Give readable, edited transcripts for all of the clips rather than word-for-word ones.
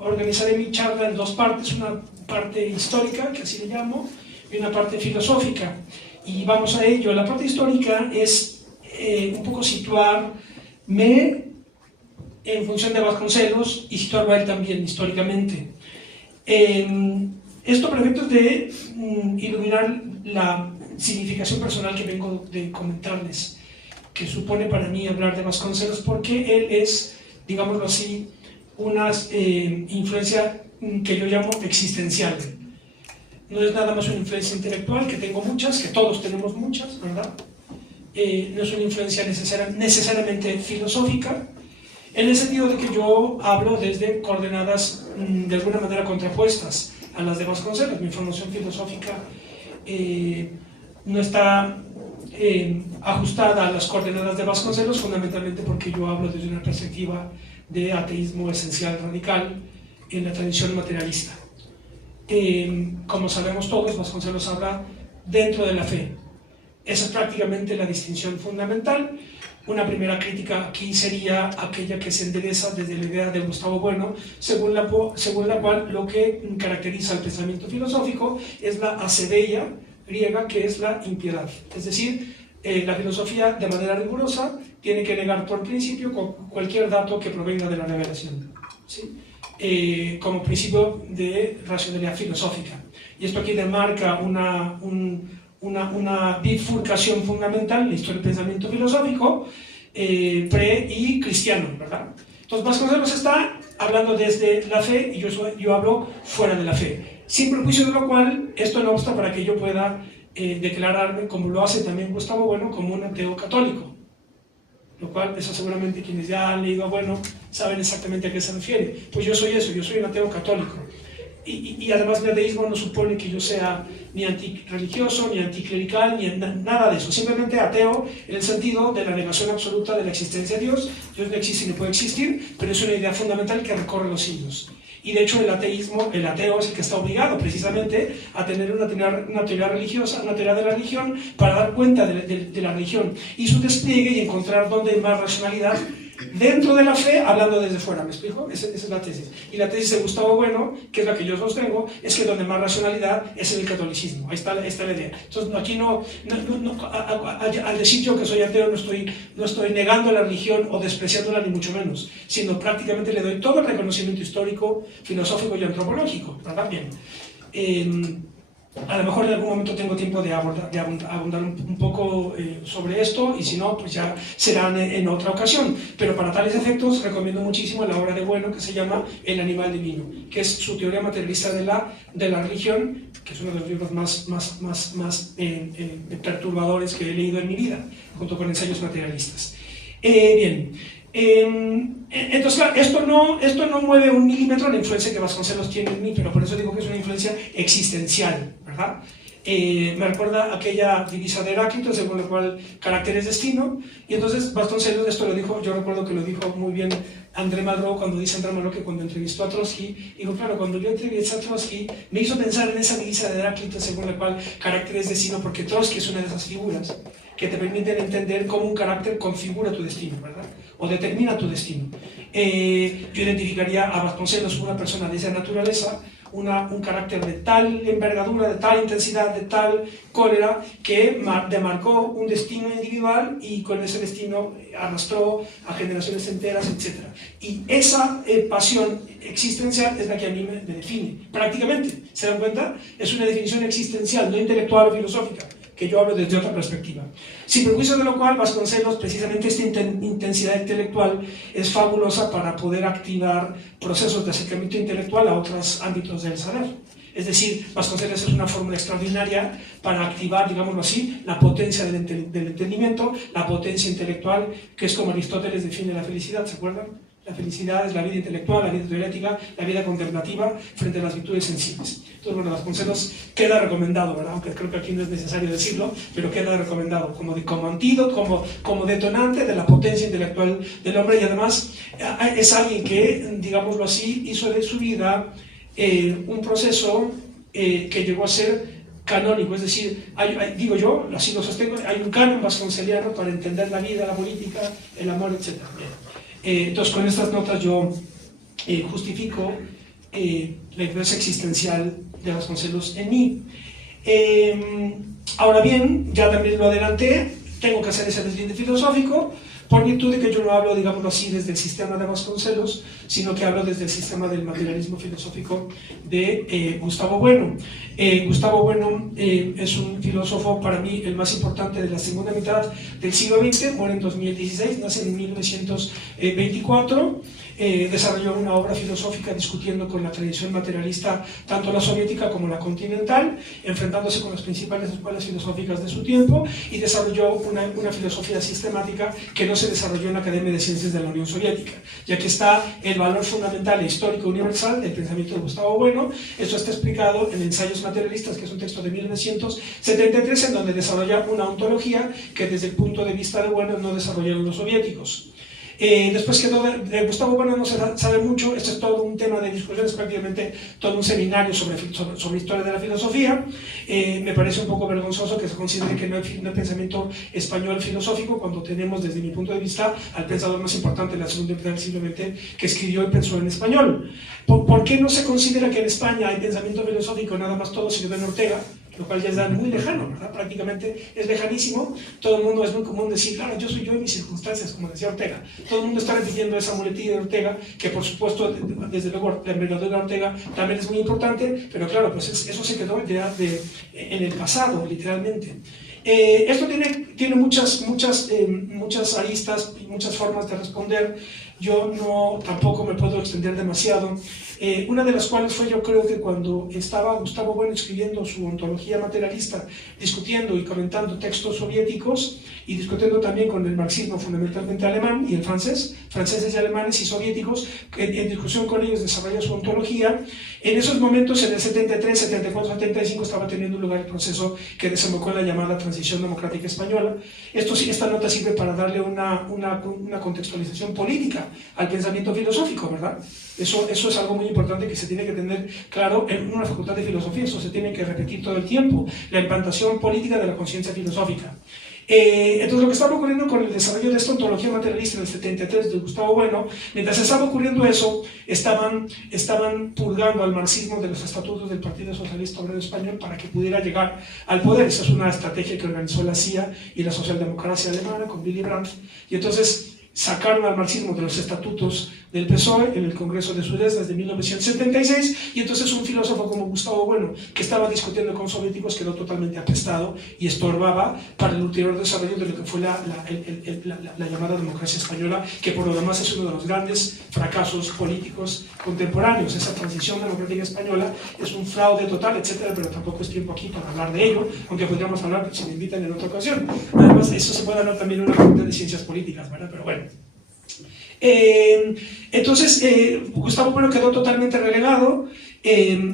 organizaré mi charla en dos partes, una parte histórica, que así le llamo, y una parte filosófica. Y vamos a ello. La parte histórica es un poco situarme en función de Vasconcelos y situarlo a él también históricamente. Esto para efectos de iluminar la significación personal que vengo de comentarles, que supone para mí hablar de Vasconcelos, porque él es, digámoslo así, una influencia que yo llamo existencial. No es nada más una influencia intelectual, que tengo muchas, que todos tenemos muchas, ¿verdad? No es una influencia necesariamente filosófica, en el sentido de que yo hablo desde coordenadas de alguna manera contrapuestas a las de Vasconcelos. Mi formación filosófica no está ajustada a las coordenadas de Vasconcelos, fundamentalmente porque yo hablo desde una perspectiva de ateísmo esencial radical en la tradición materialista. Como sabemos todos, Vasconcelos habla dentro de la fe. Esa es prácticamente la distinción fundamental. Una primera crítica aquí sería aquella que se endereza desde la idea de Gustavo Bueno, según la cual lo que caracteriza el pensamiento filosófico es la acedeia griega, que es la impiedad. Es decir, la filosofía de manera rigurosa tiene que negar por principio cualquier dato que provenga de la revelación, ¿sí? Como principio de racionalidad filosófica. Y esto aquí demarca una bifurcación fundamental en la historia del pensamiento filosófico pre y cristiano, ¿verdad? Entonces Vasconcelos está hablando desde la fe y yo hablo fuera de la fe, sin perjuicio de lo cual esto no obsta para que yo pueda declararme, como lo hace también Gustavo Bueno, como un ateo católico, lo cual eso seguramente quienes ya han leído a Bueno saben exactamente a qué se refiere. Pues yo soy eso, yo soy un ateo católico. Y además el ateísmo no supone que yo sea ni antirreligioso, ni anticlerical, ni nada de eso. Simplemente ateo en el sentido de la negación absoluta de la existencia de Dios. Dios no existe ni puede existir, pero es una idea fundamental que recorre los siglos. Y de hecho el ateo es el que está obligado precisamente a tener una teoría religiosa, una teoría de la religión, para dar cuenta de la religión y su despliegue y encontrar dónde hay más racionalidad dentro de la fe, hablando desde fuera. ¿Me explico? Esa es la tesis. Y la tesis de Gustavo Bueno, que es la que yo sostengo, es que donde más racionalidad es en el catolicismo. Ahí está la idea. Entonces aquí al decir yo que soy ateo no estoy negando la religión o despreciándola, ni mucho menos, sino prácticamente le doy todo el reconocimiento histórico, filosófico y antropológico, ¿verdad? Bien. A lo mejor en algún momento tengo tiempo de abundar un poco sobre esto, y si no, pues ya serán en otra ocasión. Pero para tales efectos recomiendo muchísimo la obra de Bueno, que se llama El animal divino, que es su teoría materialista de la religión, que es uno de los libros más perturbadores que he leído en mi vida, junto con Ensayos materialistas. Bien. Entonces, claro, esto no mueve un milímetro la influencia que Vasconcelos tiene en mí, pero por eso digo que es una influencia existencial, ¿verdad? Me recuerda aquella divisa de Heráclito, según la cual carácter es destino, y entonces Vasconcelos esto lo dijo, yo recuerdo que lo dijo muy bien André Malraux, cuando dice André Malraux que cuando entrevistó a Trotsky, digo, claro, cuando yo entrevisté a Trotsky, me hizo pensar en esa divisa de Heráclito, según la cual carácter es destino, porque Trotsky es una de esas figuras que te permiten entender cómo un carácter configura tu destino, ¿verdad? O determina tu destino. Yo identificaría a Vasconcelos como una persona de esa naturaleza, un carácter de tal envergadura, de tal intensidad, de tal cólera, que demarcó un destino individual y con ese destino arrastró a generaciones enteras, etc. Y esa pasión existencial es la que a mí me define, prácticamente. ¿Se dan cuenta? Es una definición existencial, no intelectual o filosófica, que yo hablo desde otra perspectiva. Sin perjuicio de lo cual, Vasconcelos, precisamente esta intensidad intelectual es fabulosa para poder activar procesos de acercamiento intelectual a otros ámbitos del saber. Es decir, Vasconcelos es una fórmula extraordinaria para activar, digámoslo así, la potencia del entendimiento, la potencia intelectual, que es como Aristóteles define la felicidad, ¿se acuerdan? La felicidad es la vida intelectual, la vida teorética, la vida contemplativa frente a las virtudes sensibles. Entonces, bueno, Vasconcelos queda recomendado, ¿verdad? Aunque creo que aquí no es necesario decirlo, pero queda recomendado como antídoto, como detonante de la potencia intelectual del hombre, y además es alguien que, digámoslo así, hizo de su vida un proceso que llegó a ser canónico, es decir, digo yo, así lo sostengo, hay un canon vasconceliano para entender la vida, la política, el amor, etc. Entonces, con estas notas yo justifico la influencia existencial de Vasconcelos en mí. Ahora bien, ya también lo adelanté, tengo que hacer ese deslinde filosófico, por virtud de que yo no hablo, digámoslo así, desde el sistema de Vasconcelos, sino que hablo desde el sistema del materialismo filosófico de Gustavo Bueno. Gustavo Bueno es un filósofo, para mí, el más importante de la segunda mitad del siglo XX, muere en 2016, nace en 1924, desarrolló una obra filosófica discutiendo con la tradición materialista, tanto la soviética como la continental, enfrentándose con las principales escuelas filosóficas de su tiempo, y desarrolló una filosofía sistemática que no se desarrolló en la Academia de Ciencias de la Unión Soviética, ya que está el valor fundamental e histórico universal del pensamiento de Gustavo Bueno. Esto está explicado en Ensayos Materialistas, que es un texto de 1973, en donde desarrolla una ontología que desde el punto de vista de Bueno no desarrollaron los soviéticos. Después que de Gustavo Bueno no se sabe mucho, esto es todo un tema de discusión, es prácticamente todo un seminario sobre historia de la filosofía. Me parece un poco vergonzoso que se considere que no hay pensamiento español filosófico, cuando tenemos, desde mi punto de vista, al pensador más importante de la segunda mitad del siglo XX que escribió y pensó en español. ¿Por qué no se considera que en España hay pensamiento filosófico nada más todo si lo ven Ortega? Lo cual ya es muy lejano, ¿verdad? Prácticamente es lejanísimo. Todo el mundo, es muy común decir, claro, yo soy yo y mis circunstancias, como decía Ortega. Todo el mundo está repitiendo esa muletilla de Ortega, que por supuesto, desde luego, la envergadura de Ortega también es muy importante, pero claro, pues eso se quedó ya en el pasado, literalmente. Esto tiene muchas aristas y muchas formas de responder. Yo tampoco me puedo extender demasiado. Una de las cuales fue, yo creo que cuando estaba Gustavo Bueno escribiendo su ontología materialista, discutiendo y comentando textos soviéticos y discutiendo también con el marxismo fundamentalmente alemán y el franceses y alemanes y soviéticos, en discusión con ellos desarrolla su ontología. En esos momentos, en el 73, 74, 75, estaba teniendo lugar el proceso que desembocó en la llamada Transición Democrática Española. Esta nota sirve para darle una contextualización política al pensamiento filosófico, ¿verdad? Eso es algo muy importante que se tiene que tener claro en una facultad de filosofía. Eso se tiene que repetir todo el tiempo, la implantación política de la conciencia filosófica. Entonces, lo que estaba ocurriendo con el desarrollo de esta ontología materialista en el 73 de Gustavo Bueno, mientras estaba ocurriendo eso, estaban purgando al marxismo de los estatutos del Partido Socialista Obrero Español para que pudiera llegar al poder. Esa es una estrategia que organizó la CIA y la socialdemocracia alemana con Willy Brandt. Y entonces sacaron al marxismo de los estatutos del PSOE en el Congreso de Sudestas de 1976, y entonces un filósofo como Gustavo Bueno, que estaba discutiendo con soviéticos, quedó totalmente apestado y estorbaba para el ulterior desarrollo de lo que fue la llamada democracia española, que por lo demás es uno de los grandes fracasos políticos contemporáneos. Esa transición democrática española es un fraude total, etcétera, pero tampoco es tiempo aquí para hablar de ello, aunque podríamos hablar si me invitan en otra ocasión. Además, eso se puede hablar también en una facultad de ciencias políticas, ¿verdad? Pero bueno. Entonces, Gustavo Bueno quedó totalmente relegado.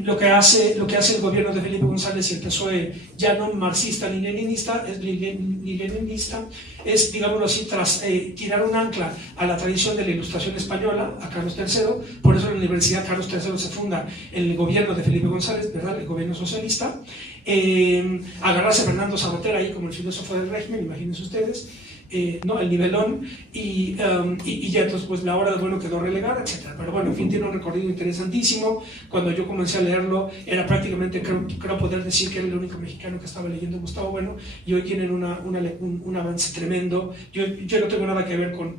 Lo que hace el gobierno de Felipe González y el PSOE, ya no marxista ni leninista, es, digámoslo así, tras tirar un ancla a la tradición de la Ilustración española, a Carlos III. Por eso la Universidad Carlos III se funda en el gobierno de Felipe González, ¿verdad?, el gobierno socialista. Agarrarse a Fernando Savater ahí como el filósofo del régimen, imagínense ustedes. ¿No? El nivelón, y ya entonces pues la obra de Bueno quedó relegada, etc. Pero bueno, en fin, tiene un recorrido interesantísimo. Cuando yo comencé a leerlo, era prácticamente, creo poder decir que era el único mexicano que estaba leyendo Gustavo Bueno, y hoy tienen un avance tremendo. Yo no tengo nada que ver con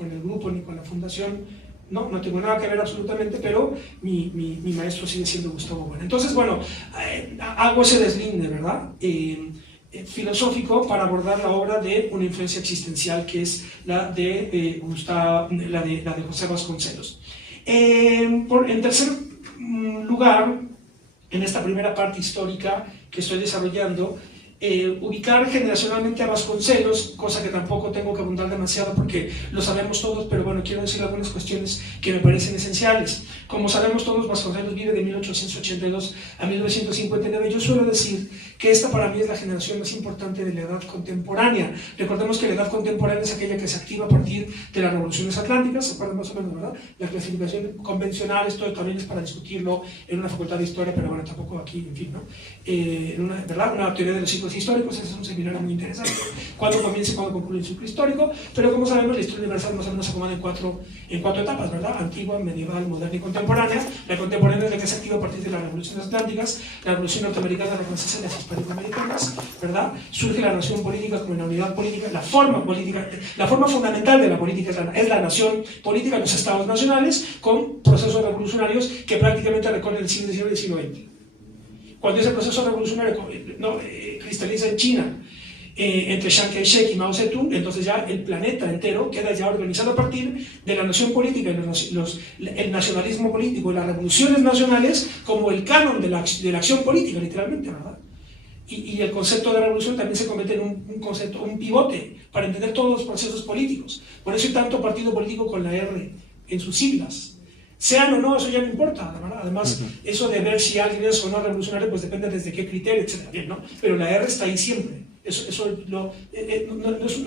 el grupo ni con la fundación, no tengo nada que ver absolutamente, pero mi maestro sigue siendo Gustavo Bueno. Entonces, bueno, hago ese deslinde, ¿verdad?, filosófico, para abordar la obra de una influencia existencial, que es la de José Vasconcelos. En tercer lugar, en esta primera parte histórica que estoy desarrollando, ubicar generacionalmente a Vasconcelos, cosa que tampoco tengo que abundar demasiado porque lo sabemos todos, pero bueno, quiero decir algunas cuestiones que me parecen esenciales. Como sabemos todos, Vasconcelos vive de 1882 a 1959. Yo suelo decir que esta para mí es la generación más importante de la edad contemporánea. Recordemos que la edad contemporánea es aquella que se activa a partir de las revoluciones atlánticas, ¿se acuerdan más o menos, verdad? La clasificación convencional, esto también es para discutirlo en una facultad de historia, pero bueno, tampoco aquí, en fin, ¿no? ¿Verdad? Una teoría de los ciclos históricos, ese es un seminario muy interesante. Cuándo comienza y cuándo concluye el ciclo histórico, pero como sabemos, la historia universal más o menos se acomoda en 4 etapas, ¿verdad? Antigua, medieval, moderna y contemporánea. La contemporánea es la que se activa a partir de las revoluciones atlánticas, la revolución norteamericana, la francesa y las hispanoamericanas, ¿verdad? Surge la nación política como la unidad política, la forma política, la forma fundamental de la política es la nación política, los estados nacionales, con procesos revolucionarios que prácticamente recorren el siglo XIX y el siglo XX. Cuando ese proceso revolucionario cristaliza en China, entre Chiang Kai-shek y Mao Zedong, entonces ya el planeta entero queda ya organizado a partir de la nación política, el nacionalismo político y las revoluciones nacionales como el canon de la acción política, literalmente, ¿verdad? Y el concepto de revolución también se convierte en un concepto, un pivote para entender todos los procesos políticos. Por eso hay tanto partido político con la R en sus siglas. Sean o no, eso ya no importa, ¿verdad? Además, eso de ver si alguien es o no revolucionario, pues depende desde qué criterio, etc. Bien, ¿no? Pero la R está ahí siempre. Eso no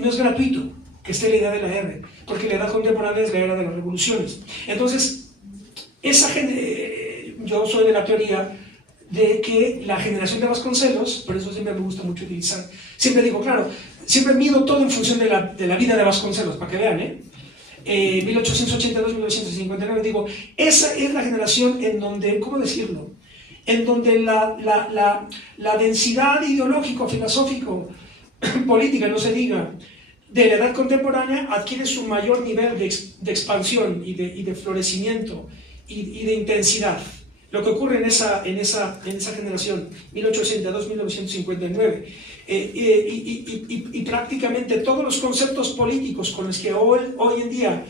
es gratuito que esté la idea de la R, porque la edad contemporánea es la era de las revoluciones. Entonces, yo soy de la teoría de que la generación de Vasconcelos, por eso siempre me gusta mucho utilizar, siempre digo, claro, siempre mido todo en función de la vida de Vasconcelos, para que vean, 1882-1959, digo, esa es la generación en donde, ¿cómo decirlo?, en donde la densidad ideológico, filosófico, política, no se diga, de la edad contemporánea adquiere su mayor nivel de expansión y de florecimiento y de intensidad. Lo que ocurre en esa generación, 1882-1959, y prácticamente todos los conceptos políticos con los que hoy en día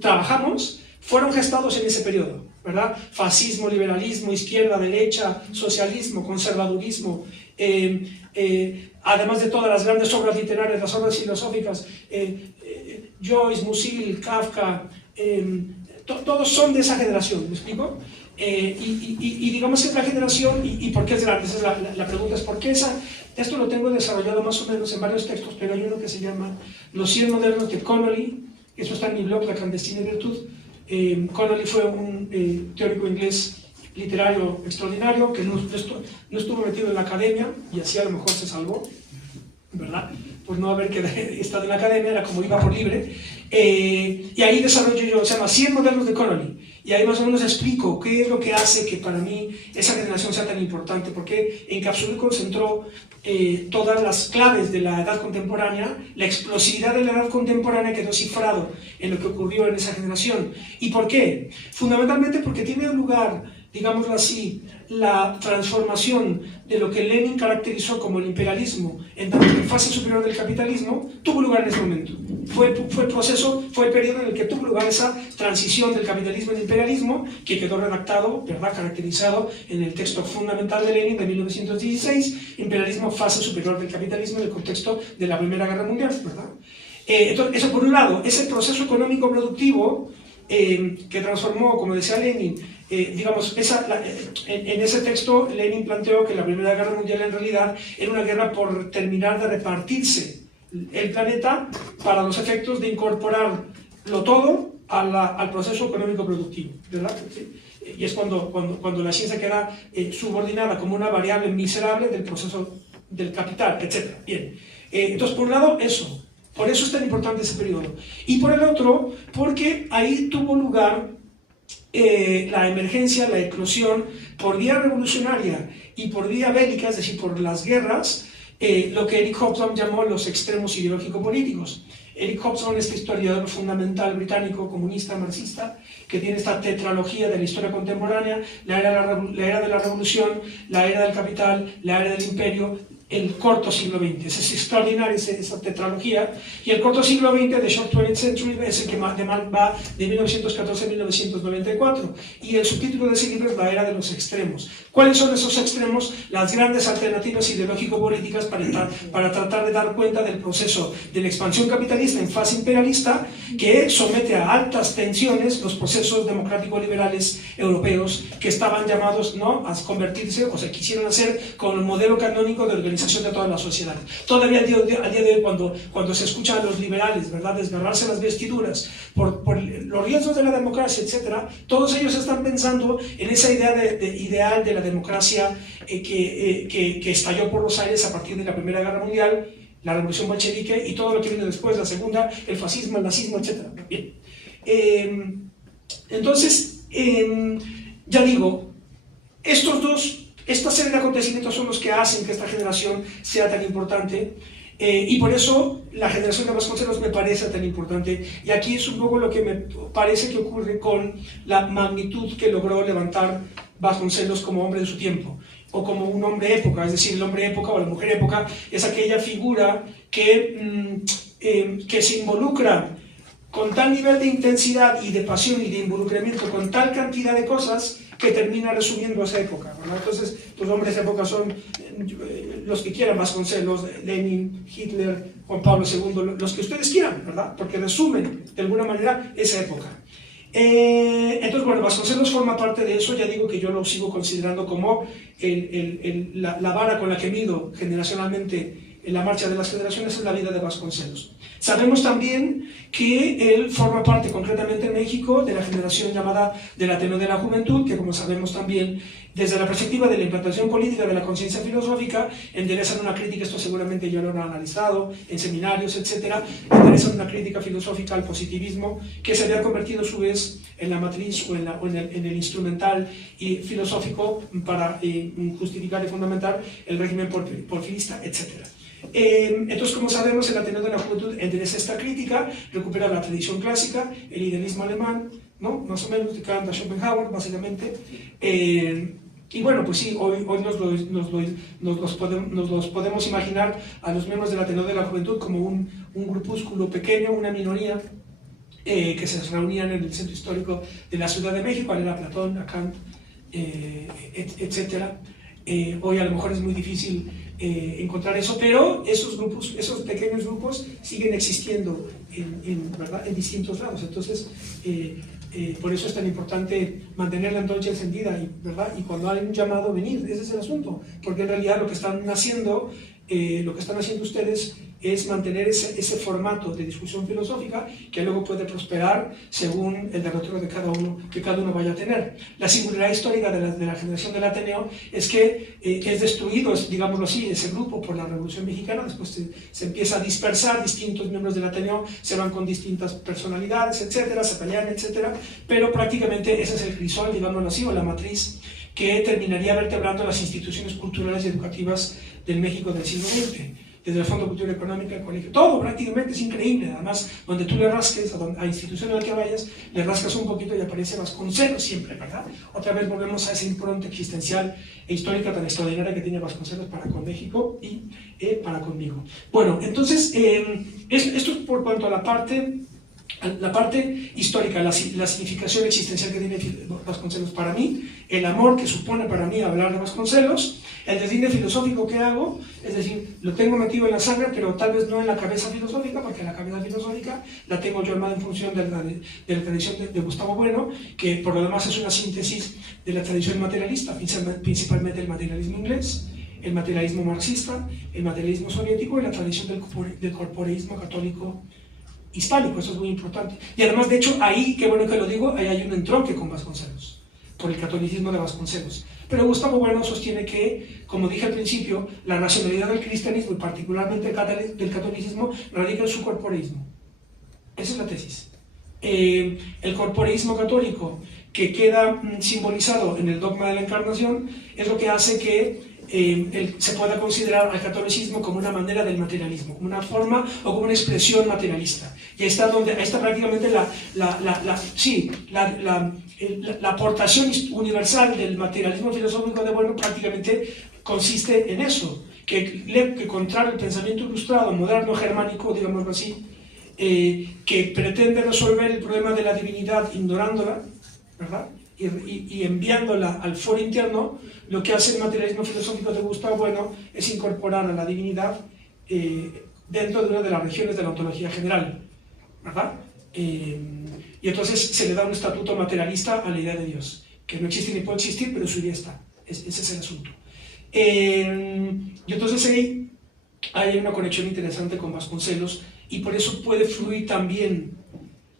trabajamos fueron gestados en ese periodo, ¿verdad? Fascismo, liberalismo, izquierda, derecha, socialismo, conservadurismo, además de todas las grandes obras literarias, las obras filosóficas, Joyce, Musil, Kafka, todos son de esa generación, ¿me explico? Y digamos que es la generación, ¿y por qué es grande? Esa es la pregunta es ¿por qué esto lo tengo desarrollado más o menos en varios textos, pero hay uno que se llama Los 100 modernos de Connolly, eso está en mi blog, La clandestina virtud. Connolly fue un teórico inglés literario extraordinario que no estuvo metido en la academia y así a lo mejor se salvó, ¿verdad? Por no haber estado en la academia, era como iba por libre. Y ahí desarrollo yo, se llama 100 modernos de Connolly, y ahí más o menos explico qué es lo que hace que para mí esa generación sea tan importante, porque encapsuló y concentró todas las claves de la edad contemporánea, la explosividad de la edad contemporánea quedó cifrado en lo que ocurrió en esa generación. ¿Y por qué? Fundamentalmente porque tiene lugar, digámoslo así, la transformación de lo que Lenin caracterizó como el imperialismo en tanto que fase superior del capitalismo, tuvo lugar en ese momento. Fue el proceso, fue el periodo en el que tuvo lugar esa transición del capitalismo al imperialismo, que quedó redactado, ¿verdad?, caracterizado en el texto fundamental de Lenin de 1916, imperialismo fase superior del capitalismo en el contexto de la Primera Guerra Mundial, ¿verdad? Entonces, eso por un lado, ese proceso económico productivo que transformó, como decía Lenin, digamos, en ese texto Lenin planteó que la Primera Guerra Mundial en realidad era una guerra por terminar de repartirse el planeta para los efectos de incorporarlo todo al proceso económico productivo, ¿verdad? ¿Sí? Y es cuando la ciencia queda subordinada como una variable miserable del proceso del capital, etc. Bien, entonces por un lado eso. Por eso es tan importante ese periodo. Y por el otro, porque ahí tuvo lugar la emergencia, la eclosión, por vía revolucionaria y por vía bélica, es decir, por las guerras, lo que Eric Hobsbawm llamó los extremos ideológico-políticos. Eric Hobsbawm es este historiador fundamental británico, comunista, marxista, que tiene esta tetralogía de la historia contemporánea, la era de la revolución, la era del capital, la era del imperio, el corto siglo XX. Es extraordinaria esa tetralogía, y el corto siglo XX de Short 20th Century es el que va de 1914 a 1994, y el subtítulo de ese libro es La Era de los Extremos. ¿Cuáles son esos extremos? Las grandes alternativas ideológico-políticas para tratar de dar cuenta del proceso de la expansión capitalista en fase imperialista, que somete a altas tensiones los procesos democrático-liberales europeos que estaban llamados, ¿no?, a convertirse, o se quisieron hacer con el modelo canónico de organización de toda la sociedad. Todavía al día de hoy, cuando se escucha a los liberales, ¿verdad?, desgarrarse las vestiduras por los riesgos de la democracia, etc., todos ellos están pensando en esa idea ideal de la democracia que estalló por los aires a partir de la Primera Guerra Mundial, la Revolución Bolchevique y todo lo que viene después, la Segunda, el fascismo, el nazismo, etc. Bien. Entonces, ya digo, esta serie de acontecimientos son los que hacen que esta generación sea tan importante, y por eso la generación de Vasconcelos me parece tan importante, y aquí es un poco lo que me parece que ocurre con la magnitud que logró levantar Vasconcelos como hombre de su tiempo, o como un hombre época. Es decir, el hombre época o la mujer época es aquella figura que se involucra con tal nivel de intensidad y de pasión y de involucramiento con tal cantidad de cosas que termina resumiendo esa época, ¿verdad? Entonces, los hombres de época son los que quieran, Vasconcelos, Lenin, Hitler, Juan Pablo II, los que ustedes quieran, ¿verdad? Porque resumen de alguna manera esa época. Entonces, bueno, Vasconcelos forma parte de eso. Ya digo que yo lo sigo considerando como la vara con la que mido generacionalmente en la marcha de las generaciones, es la vida de Vasconcelos. Sabemos también que él forma parte, concretamente en México, de la generación llamada del Ateneo de la Juventud, que, como sabemos también, desde la perspectiva de la implantación política de la conciencia filosófica, enderezan una crítica, esto seguramente ya lo han analizado en seminarios, etc., enderezan una crítica filosófica al positivismo, que se había convertido a su vez en la matriz o en el instrumental y filosófico para justificar y fundamentar el régimen porfirista, etc. Entonces, como sabemos, el Ateneo de la Juventud endereza esta crítica, recupera la tradición clásica, el idealismo alemán, ¿no? Más o menos de Kant a Schopenhauer, básicamente. Y bueno, pues sí, hoy nos los podemos imaginar a los miembros del Ateneo de la Juventud como un grupúsculo pequeño, una minoría, que se reunían en el centro histórico de la Ciudad de México, a Platón, a Kant, etc. Hoy a lo mejor es muy difícil encontrar eso, pero esos pequeños grupos siguen existiendo ¿verdad?, en distintos lados. Entonces, por eso es tan importante mantener la antorcha encendida, ¿verdad? Y cuando hay un llamado, venir. Ese es el asunto, porque en realidad lo que están haciendo ustedes es mantener ese formato de discusión filosófica que luego puede prosperar según el derrotero de cada uno, que cada uno vaya a tener. La singularidad histórica de la generación del Ateneo es que es destruido, digámoslo así, ese grupo por la Revolución Mexicana. Después se empieza a dispersar, distintos miembros del Ateneo se van con distintas personalidades, etcétera, se pelean, etcétera, pero prácticamente ese es el crisol, digámoslo así, o la matriz que terminaría vertebrando las instituciones culturales y educativas del México del siglo XX. Desde el Fondo de Cultura Económica, el colegio, todo prácticamente es increíble. Además, donde tú le rasques, a institución a la que vayas, le rascas un poquito y aparece Vasconcelos siempre, ¿verdad? Otra vez volvemos a esa impronta existencial e histórica tan extraordinaria que tiene Vasconcelos para con México y para conmigo. Bueno, entonces, esto es por cuanto a la parte histórica, la significación existencial que tiene Vasconcelos para mí, el amor que supone para mí hablar de Vasconcelos, el desdine filosófico que hago, es decir, lo tengo metido en la sangre, pero tal vez no en la cabeza filosófica, porque la cabeza filosófica la tengo yo armada en función de la tradición de Gustavo Bueno, que por lo demás es una síntesis de la tradición materialista, principalmente el materialismo inglés, el materialismo marxista, el materialismo soviético y la tradición del corporeísmo católico hispánico. Eso es muy importante. Y además, de hecho, ahí, qué bueno que lo digo, ahí hay un entronque con Vasconcelos, por el catolicismo de Vasconcelos. Pero Gustavo Bueno sostiene que, como dije al principio, la racionalidad del cristianismo y particularmente del catolicismo radica en su corporeísmo. Esa es la tesis. El corporeísmo católico, que queda simbolizado en el dogma de la encarnación, es lo que hace que se pueda considerar al catolicismo como una manera del materialismo, como una forma o como una expresión materialista. Y ahí está prácticamente la aportación universal del materialismo filosófico de Bueno. Prácticamente consiste en eso, que contrario al pensamiento ilustrado, moderno, germánico, digámoslo así, que pretende resolver el problema de la divinidad ignorándola, ¿verdad?, y enviándola al foro interno, lo que hace el materialismo filosófico de Gustavo Bueno es incorporar a la divinidad dentro de una de las regiones de la ontología general, ¿verdad? Y entonces se le da un estatuto materialista a la idea de Dios, que no existe ni puede existir, pero su idea está. Ese es el asunto. Y entonces ahí hay una conexión interesante con Vasconcelos, y por eso puede fluir también,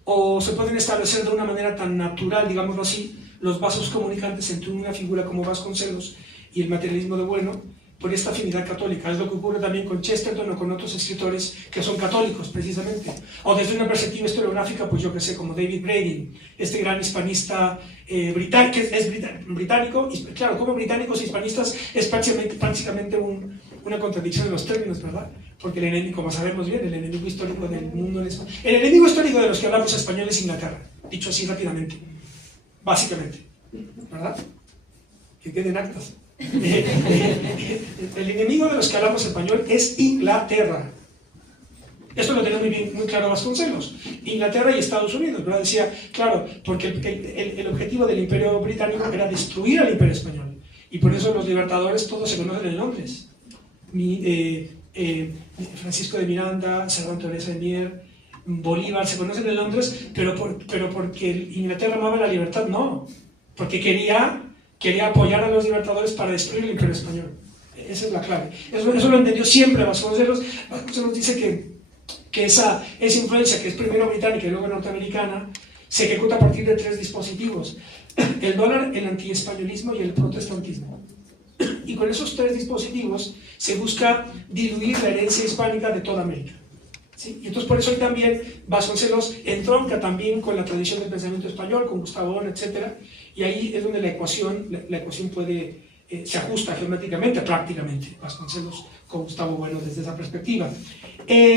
o se pueden establecer de una manera tan natural, digámoslo así, los vasos comunicantes entre una figura como Vasconcelos y el materialismo de Bueno, por esta afinidad católica. Es lo que ocurre también con Chesterton o con otros escritores que son católicos, precisamente. O desde una perspectiva historiográfica, pues yo que sé, como David Braden, este gran hispanista británico. Y, claro, como británicos e hispanistas es prácticamente una contradicción de los términos, ¿verdad? Porque el enemigo, como sabemos bien, el enemigo histórico del mundo en español, el enemigo histórico de los que hablamos español es Inglaterra, dicho así rápidamente, básicamente, ¿verdad? Que queden actas. El enemigo de los que hablamos español es Inglaterra. Esto lo tenía muy claro Vasconcelos. Inglaterra y Estados Unidos, ¿verdad? Decía, claro, porque el objetivo del Imperio Británico era destruir al Imperio Español. Y por eso los libertadores todos se conocen en Londres. Francisco de Miranda, Servando Teresa de Mier, Bolívar se conocen en Londres, pero porque Inglaterra amaba la libertad, no. Porque quería apoyar a los libertadores para destruir el Imperio Español. Esa es la clave. Eso lo entendió siempre Vasconcelos. Vasconcelos dice que esa influencia, que es primero británica y luego norteamericana, se ejecuta a partir de 3 dispositivos: el dólar, el antiespañolismo y el protestantismo. Y con esos 3 dispositivos se busca diluir la herencia hispánica de toda América. ¿Sí? Y entonces por eso hoy también Vasconcelos entronca también con la tradición del pensamiento español, con Gustavo Bon, etc. Y ahí es donde la ecuación se ajusta geométricamente, prácticamente, Vasconcelos con Gustavo Bueno desde esa perspectiva. Desde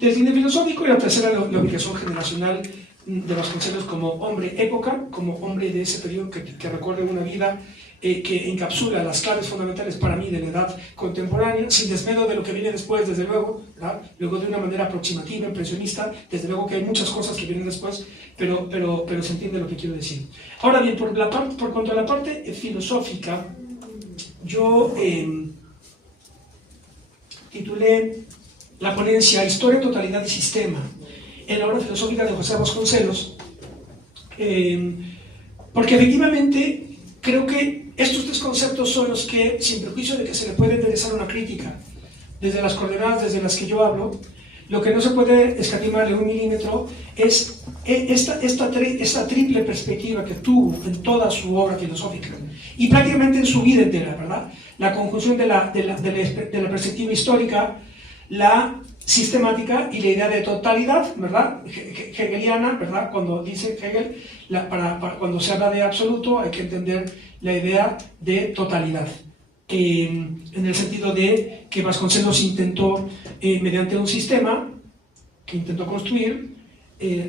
el nivel filosófico, y la tercera, la ubicación generacional de Vasconcelos como hombre época, como hombre de ese periodo que recorre una vida que encapsula las claves fundamentales para mí de la edad contemporánea, sin desmedro de lo que viene después, desde luego, ¿verdad? Luego de una manera aproximativa, impresionista, desde luego que hay muchas cosas que vienen después, pero se entiende lo que quiero decir. Ahora bien, por cuanto a la parte filosófica, yo titulé la ponencia Historia, Totalidad y Sistema en la obra filosófica de José Vasconcelos, porque efectivamente creo que estos 3 conceptos son los que, sin prejuicio de que se le puede interesar una crítica desde las coordenadas desde las que yo hablo, lo que no se puede escatimarle un milímetro es esta triple perspectiva que tuvo en toda su obra filosófica y prácticamente en su vida entera, ¿verdad? La conjunción de la perspectiva histórica, la sistemática y la idea de totalidad, ¿verdad? Hegeliana, ¿verdad? Cuando dice Hegel, cuando se habla de absoluto hay que entender la idea de totalidad, en el sentido de que Vasconcelos intentó, mediante un sistema que intentó construir,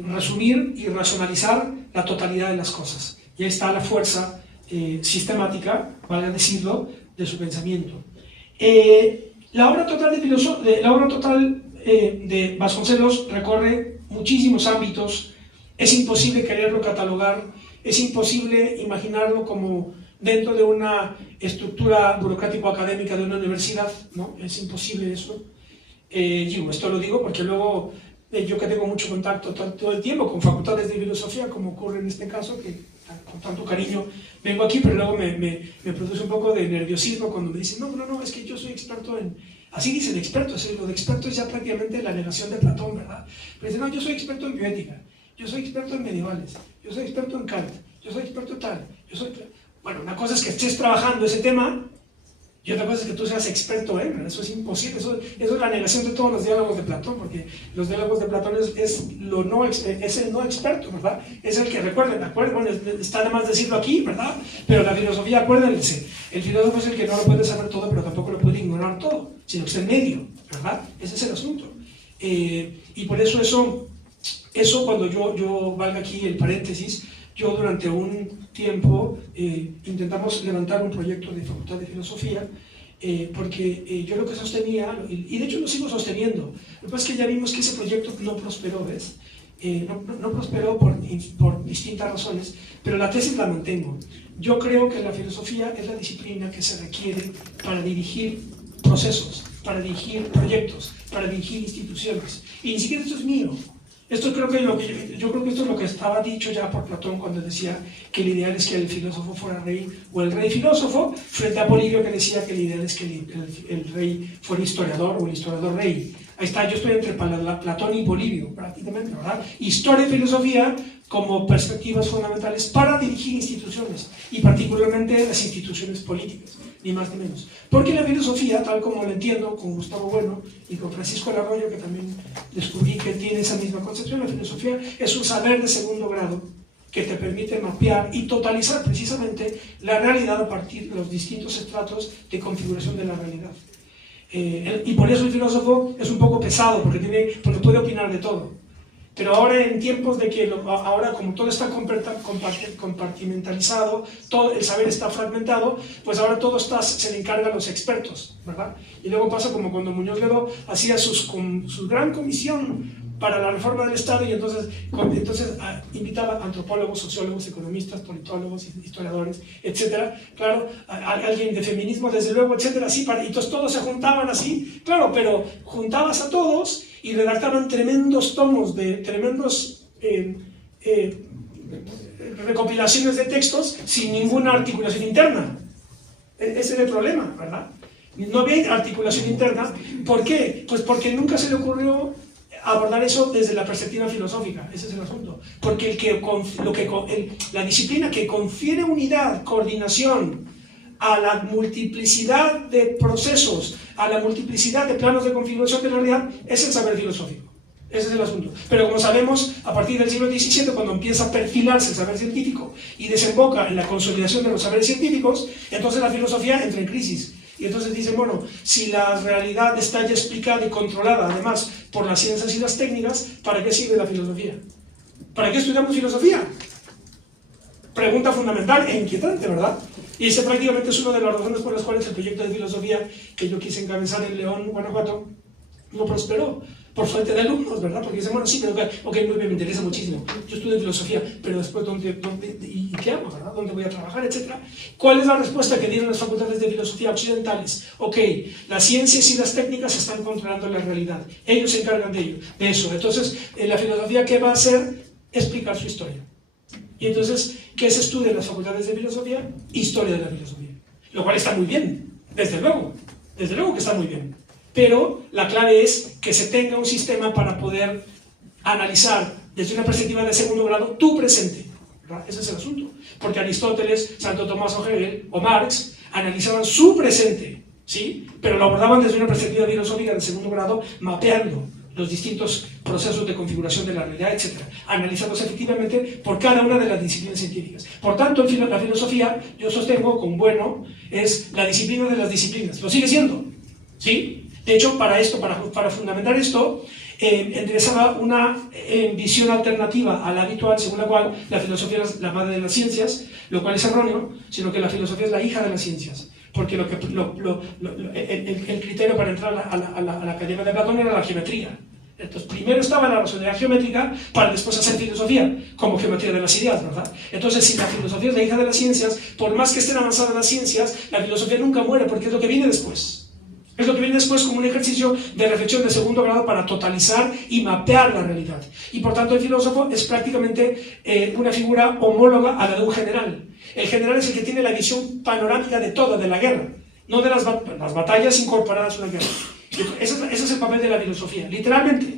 resumir y racionalizar la totalidad de las cosas. Y ahí está la fuerza sistemática, vale decirlo, de su pensamiento. La obra total de Vasconcelos recorre muchísimos ámbitos. Es imposible quererlo catalogar, es imposible imaginarlo como dentro de una estructura burocrático-académica de una universidad, ¿no? Es imposible eso. Esto lo digo porque luego yo que tengo mucho contacto todo el tiempo con facultades de filosofía, como ocurre en este caso, que con tanto cariño vengo aquí, pero luego me produce un poco de nerviosismo cuando me dicen, no, es que yo soy experto en... Así dicen expertos, lo de experto es ya prácticamente la negación de Platón, ¿verdad? Pero dicen, no, yo soy experto en bioética, yo soy experto en medievales, yo soy experto en Kant, yo soy experto en tal, Bueno, una cosa es que estés trabajando ese tema y otra cosa es que tú seas experto en, eso es imposible, eso es la negación de todos los diálogos de Platón, porque los diálogos de Platón es el no experto, ¿verdad? Es el que, recuerden, bueno, está de más decirlo aquí, ¿verdad? Pero la filosofía, acuérdense, el filósofo es el que no lo puede saber todo, pero tampoco lo puede ignorar todo, sino que está en medio, ¿verdad? Ese es el asunto. Y por eso cuando yo valga aquí el paréntesis, yo durante un tiempo intentamos levantar un proyecto de Facultad de Filosofía, porque yo lo que sostenía, y de hecho lo sigo sosteniendo, lo que pasa es que ya vimos que ese proyecto no prosperó, ¿ves? No prosperó por distintas razones, pero la tesis la mantengo. Yo creo que la filosofía es la disciplina que se requiere para dirigir procesos, para dirigir proyectos, para dirigir instituciones. Y ni siquiera esto es mío. Yo creo que esto es lo que estaba dicho ya por Platón cuando decía que el ideal es que el filósofo fuera rey, o el rey filósofo, frente a Polibio que decía que el ideal es que el rey fuera historiador, o el historiador rey. Ahí está, yo estoy entre Platón y Polibio, prácticamente, ¿verdad? Historia y filosofía, como perspectivas fundamentales para dirigir instituciones, y particularmente las instituciones políticas, ni más ni menos. Porque la filosofía, tal como lo entiendo con Gustavo Bueno y con Francisco Larroyo, que también descubrí que tiene esa misma concepción, la filosofía es un saber de segundo grado que te permite mapear y totalizar precisamente la realidad a partir de los distintos estratos de configuración de la realidad. Y por eso el filósofo es un poco pesado, porque puede opinar de todo. Pero ahora, en tiempos de que, ahora como todo está compartimentalizado, todo el saber está fragmentado, pues ahora todo se le encarga a los expertos, ¿verdad? Y luego pasa como cuando Muñoz Ledo hacía su gran comisión para la reforma del Estado, y entonces invitaba a antropólogos, sociólogos, economistas, politólogos, historiadores, etcétera, claro, a alguien de feminismo, desde luego, etcétera, así, y entonces todos se juntaban así, claro, pero juntabas a todos y redactaban tremendos tomos tremendos recopilaciones de textos sin ninguna articulación interna. Ese era el problema, ¿verdad? No había articulación interna. ¿Por qué? Pues porque nunca se le ocurrió abordar eso desde la perspectiva filosófica. Ese es el asunto. Porque la disciplina que confiere unidad, coordinación a la multiplicidad de procesos, a la multiplicidad de planos de configuración de la realidad, es el saber filosófico. Ese es el asunto. Pero como sabemos, a partir del siglo XVII, cuando empieza a perfilarse el saber científico y desemboca en la consolidación de los saberes científicos, entonces la filosofía entra en crisis. Y entonces dicen, bueno, si la realidad está ya explicada y controlada, además, por las ciencias y las técnicas, ¿para qué sirve la filosofía? ¿Para qué estudiamos filosofía? Pregunta fundamental e inquietante, ¿verdad? Y ese prácticamente es una de las razones por las cuales el proyecto de filosofía que yo quise encabezar en León, Guanajuato, no prosperó, por falta de alumnos, ¿verdad? Porque dicen, bueno, sí, pero ok, muy bien, me interesa muchísimo, yo estudio filosofía, pero después, ¿y qué hago, verdad? ¿Dónde voy a trabajar, etcétera? ¿Cuál es la respuesta que dieron las facultades de filosofía occidentales? Ok, las ciencias y las técnicas están controlando la realidad, ellos se encargan de eso. Entonces, la filosofía, ¿qué va a hacer? Explicar su historia. Y entonces, ¿qué se estudia en las facultades de filosofía? Historia de la filosofía. Lo cual está muy bien, desde luego que está muy bien. Pero la clave es que se tenga un sistema para poder analizar desde una perspectiva de segundo grado tu presente, ¿verdad? Ese es el asunto. Porque Aristóteles, Santo Tomás o Hegel o Marx analizaban su presente, ¿sí? Pero lo abordaban desde una perspectiva filosófica de segundo grado, mapeando los distintos procesos de configuración de la realidad, etc., analizados efectivamente por cada una de las disciplinas científicas. Por tanto, la filosofía, yo sostengo con Bueno, es la disciplina de las disciplinas. Lo sigue siendo, ¿sí? De hecho, para fundamentar esto, enderezaba una visión alternativa a la habitual, según la cual la filosofía es la madre de las ciencias, lo cual es erróneo, sino que la filosofía es la hija de las ciencias. Porque el criterio para entrar a la Academia de Platón era la geometría. Entonces, primero estaba la racionalidad geométrica para después hacer filosofía, como geometría de las ideas, ¿verdad? Entonces, si la filosofía es la hija de las ciencias, por más que estén avanzadas las ciencias, la filosofía nunca muere, porque es lo que viene después. Es lo que viene después como un ejercicio de reflexión de segundo grado para totalizar y mapear la realidad. Y por tanto, el filósofo es prácticamente una figura homóloga a la de un general. El general es el que tiene la visión panorámica de todo, de la guerra, no de las batallas incorporadas a una guerra. Ese es el papel de la filosofía, literalmente.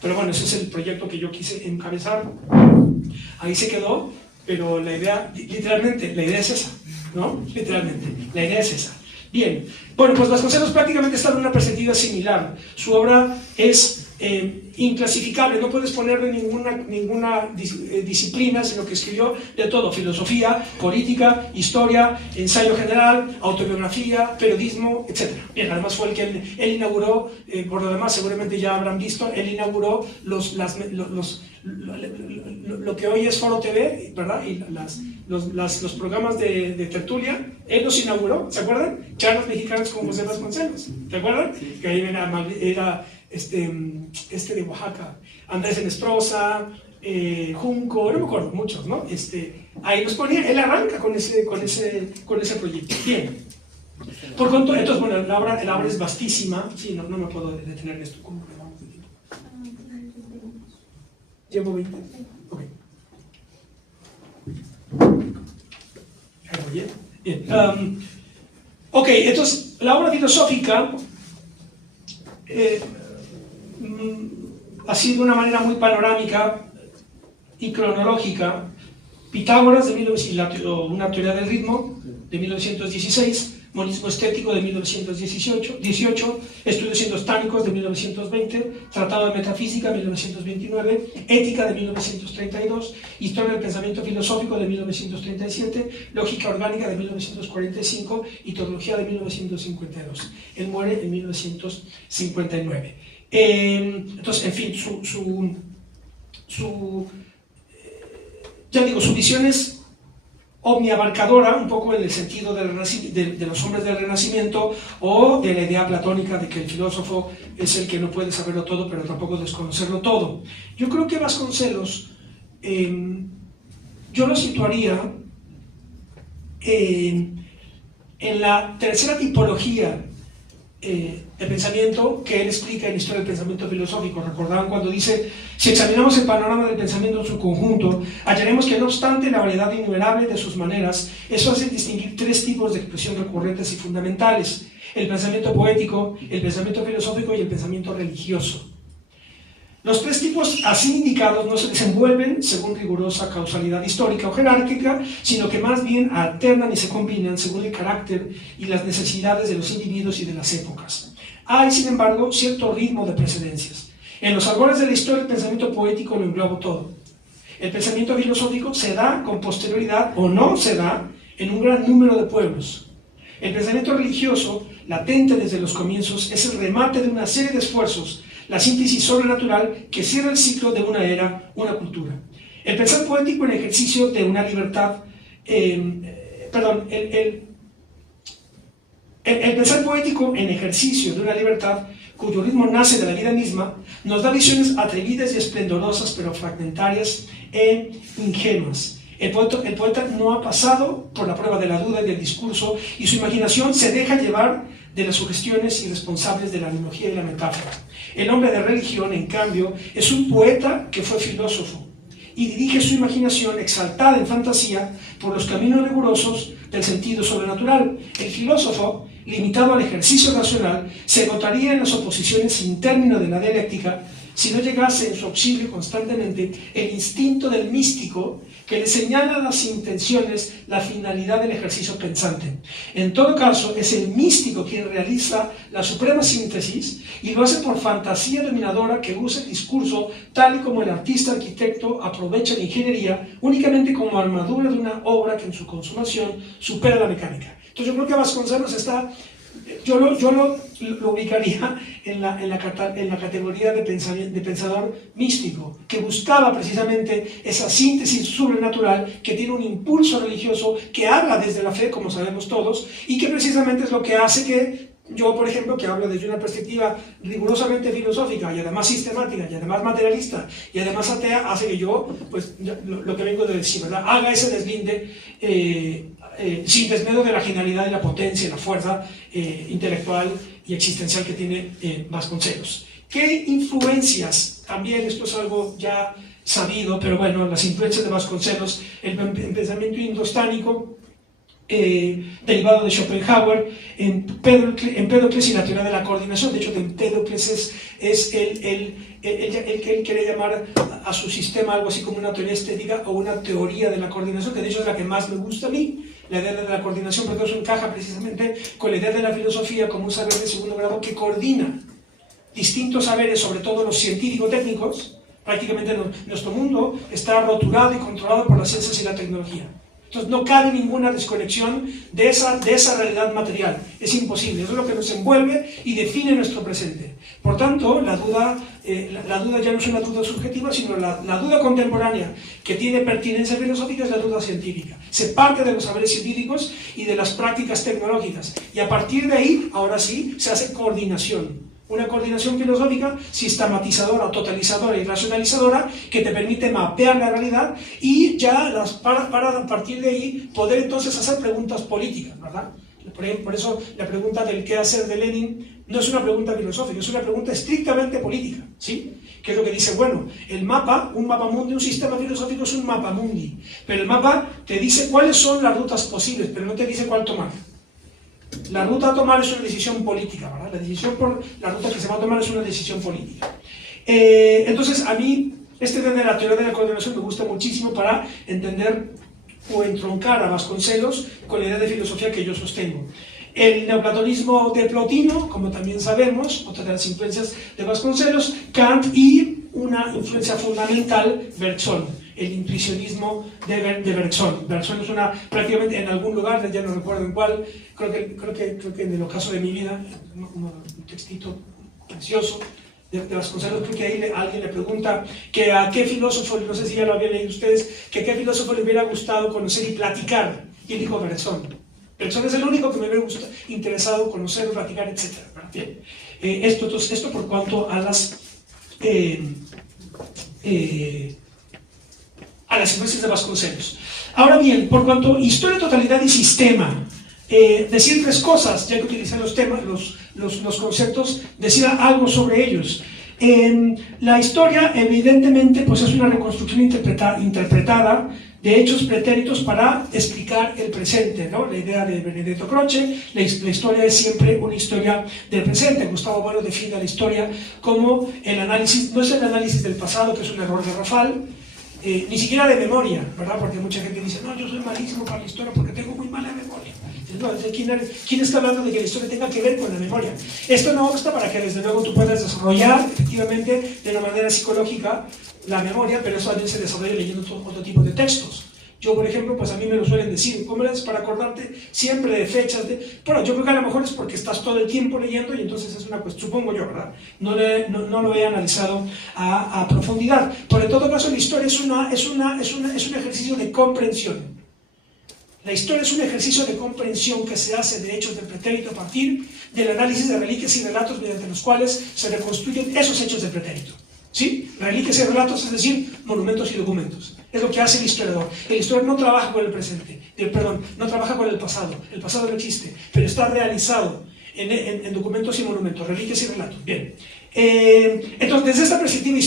Pero bueno, ese es el proyecto que yo quise encabezar. Ahí se quedó, pero la idea, literalmente, la idea es esa, ¿no? Literalmente, la idea es esa. Bien, bueno, pues Vasconcelos prácticamente está en una perspectiva similar. Su obra es inclasificable, no puedes ponerle ninguna disciplina, sino que escribió de todo: filosofía, política, historia, ensayo general, autobiografía, periodismo, etc. Bien, además fue el que él inauguró, por lo demás seguramente ya habrán visto, él inauguró lo que hoy es Foro TV, ¿verdad? Y los programas de tertulia, él los inauguró, ¿se acuerdan? Charlas mexicanas con José Vasconcelos, ¿se acuerdan? Sí. Que ahí era de Oaxaca, Andrés Enestrosa, Junco, no me acuerdo, muchos, ¿no? Ahí los ponía, él arranca con ese proyecto. Bien. Por tanto, entonces, bueno, la obra es vastísima. Sí, no me puedo detener en esto. ¿Cómo le vamos de tiempo? ¿Llevo 20? Ok. Ahí voy, bien. Ok, entonces, la obra filosófica así de una manera muy panorámica y cronológica, Pitágoras, una teoría del ritmo, de 1916, monismo estético de 1918, estudios endostánicos de 1920, tratado de metafísica de 1929, ética de 1932, historia del pensamiento filosófico de 1937, lógica orgánica de 1945 y teología de 1952. Él muere en 1959. Entonces, en fin, su visión es omniabarcadora, un poco en el sentido de los hombres del Renacimiento, o de la idea platónica de que el filósofo es el que no puede saberlo todo, pero tampoco desconocerlo todo. Yo creo que Vasconcelos, yo lo situaría en la tercera tipología de pensamiento que él explica en la Historia del Pensamiento Filosófico. Recordaban cuando dice: si examinamos el panorama del pensamiento en su conjunto, hallaremos que no obstante la variedad innumerable de sus maneras, eso hace distinguir tres tipos de expresión recurrentes y fundamentales: el pensamiento poético, el pensamiento filosófico y el pensamiento religioso. Los tres tipos así indicados no se desenvuelven según rigurosa causalidad histórica o jerárquica, sino que más bien alternan y se combinan según el carácter y las necesidades de los individuos y de las épocas. Hay, sin embargo, cierto ritmo de precedencias. En los albores de la historia, el pensamiento poético lo engloba todo. El pensamiento filosófico se da con posterioridad o no se da en un gran número de pueblos. El pensamiento religioso, latente desde los comienzos, es el remate de una serie de esfuerzos, la síntesis sobrenatural que cierra el ciclo de una era, una cultura. El pensar poético en ejercicio de una libertad, el pensar poético en ejercicio de una libertad cuyo ritmo nace de la vida misma, nos da visiones atrevidas y esplendorosas, pero fragmentarias e ingenuas. El poeta no ha pasado por la prueba de la duda y del discurso, y su imaginación se deja llevar de las sugestiones irresponsables de la analogía y la metáfora. El hombre de religión, en cambio, es un poeta que fue filósofo y dirige su imaginación exaltada en fantasía por los caminos rigurosos del sentido sobrenatural. El filósofo, limitado al ejercicio racional, se agotaría en las oposiciones sin término de la dialéctica si no llegase en su auxilio constantemente el instinto del místico que le señala las intenciones, la finalidad del ejercicio pensante. En todo caso, es el místico quien realiza la suprema síntesis y lo hace por fantasía dominadora que usa el discurso tal y como el artista arquitecto aprovecha la ingeniería únicamente como armadura de una obra que en su consumación supera la mecánica. Entonces yo creo que Vasconcelos está... Yo lo ubicaría en la categoría de pensador místico, que buscaba precisamente esa síntesis sobrenatural, que tiene un impulso religioso, que habla desde la fe, como sabemos todos, y que precisamente es lo que hace que yo, por ejemplo, que hablo desde una perspectiva rigurosamente filosófica y además sistemática y además materialista y además atea, hace que yo, pues lo que vengo de decir, ¿verdad?, haga ese deslinde sin desmedro de la genialidad y la potencia y la fuerza intelectual y existencial que tiene Vasconcelos. ¿Qué influencias? También esto es algo ya sabido, pero bueno, las influencias de Vasconcelos, el pensamiento indostánico, derivado de Schopenhauer, en Empédocles y la teoría de la coordinación. De hecho, de Empédocles es él quiere llamar a su sistema algo así como una teoría estética o una teoría de la coordinación, que de hecho es la que más me gusta a mí, la idea de la coordinación, porque eso encaja precisamente con la idea de la filosofía como un saber de segundo grado que coordina distintos saberes, sobre todo los científico-técnicos. Prácticamente nuestro mundo está roturado y controlado por las ciencias y la tecnología. Entonces no cabe ninguna desconexión de esa realidad material. Es imposible. Eso es lo que nos envuelve y define nuestro presente. Por tanto, la duda ya no es una duda subjetiva, sino la duda contemporánea que tiene pertinencia filosófica es la duda científica. Se parte de los saberes científicos y de las prácticas tecnológicas. Y a partir de ahí, ahora sí, se hace coordinación. Una coordinación filosófica sistematizadora, totalizadora y racionalizadora que te permite mapear la realidad y ya para a partir de ahí poder entonces hacer preguntas políticas, ¿verdad? Por eso la pregunta del qué hacer de Lenin no es una pregunta filosófica, es una pregunta estrictamente política, ¿sí? Que es lo que dice, bueno, el mapa, un mapa mundi, un sistema filosófico es un mapa mundi, pero el mapa te dice cuáles son las rutas posibles, pero no te dice cuál tomar. La ruta a tomar es una decisión política, ¿verdad? La decisión por la ruta que se va a tomar es una decisión política. Entonces, a mí, Este de la teoría de la coordinación me gusta muchísimo para entender o entroncar a Vasconcelos con la idea de filosofía que yo sostengo. El neoplatonismo de Plotino, como también sabemos, otra de las influencias de Vasconcelos, Kant y una influencia fundamental, Bergson, el intuicionismo de Bergson. Bergson es prácticamente en algún lugar, ya no recuerdo en cuál, creo que en el ocaso de mi vida, un textito precioso de Vasconcelos, creo que ahí alguien le pregunta que a qué filósofo, no sé si ya lo habían leído ustedes, que a qué filósofo le hubiera gustado conocer y platicar, y él dijo Bergson. Bergson es el único que me hubiera interesado conocer, platicar, etc. Bien. Esto por cuanto a las influencias de Vasconcelos. Ahora bien, por cuanto a historia, totalidad y sistema, decir tres cosas, ya que utilicé los temas, los conceptos, decir algo sobre ellos. La historia, evidentemente, pues es una reconstrucción interpretada de hechos pretéritos para explicar el presente, ¿no? La idea de Benedetto Croce, la historia es siempre una historia del presente. Gustavo Bueno define la historia como el análisis, no es el análisis del pasado, que es un error garrafal, ni siquiera de memoria, ¿verdad? Porque mucha gente dice, no, yo soy malísimo para la historia porque tengo muy mala memoria. No, ¿quién está hablando de que la historia tenga que ver con la memoria? Esto no obsta para que desde luego tú puedas desarrollar efectivamente de una manera psicológica la memoria, pero eso también se desarrolla leyendo otro tipo de textos. Yo, por ejemplo, pues a mí me lo suelen decir, ¿cómo le haces para acordarte siempre de fechas? Bueno, yo creo que a lo mejor es porque estás todo el tiempo leyendo y entonces es una cuestión, supongo yo, ¿verdad? No lo he analizado a profundidad. Pero en todo caso, la historia es un ejercicio de comprensión. La historia es un ejercicio de comprensión que se hace de hechos del pretérito a partir del análisis de reliquias y relatos mediante los cuales se reconstruyen esos hechos del pretérito. ¿Sí? Reliquias y relatos, es decir, monumentos y documentos. Es lo que hace el historiador. El historiador no trabaja con el presente, no trabaja con el pasado no existe, pero está realizado en documentos y monumentos, reliquias y relatos. Bien. Entonces, desde la perspectiva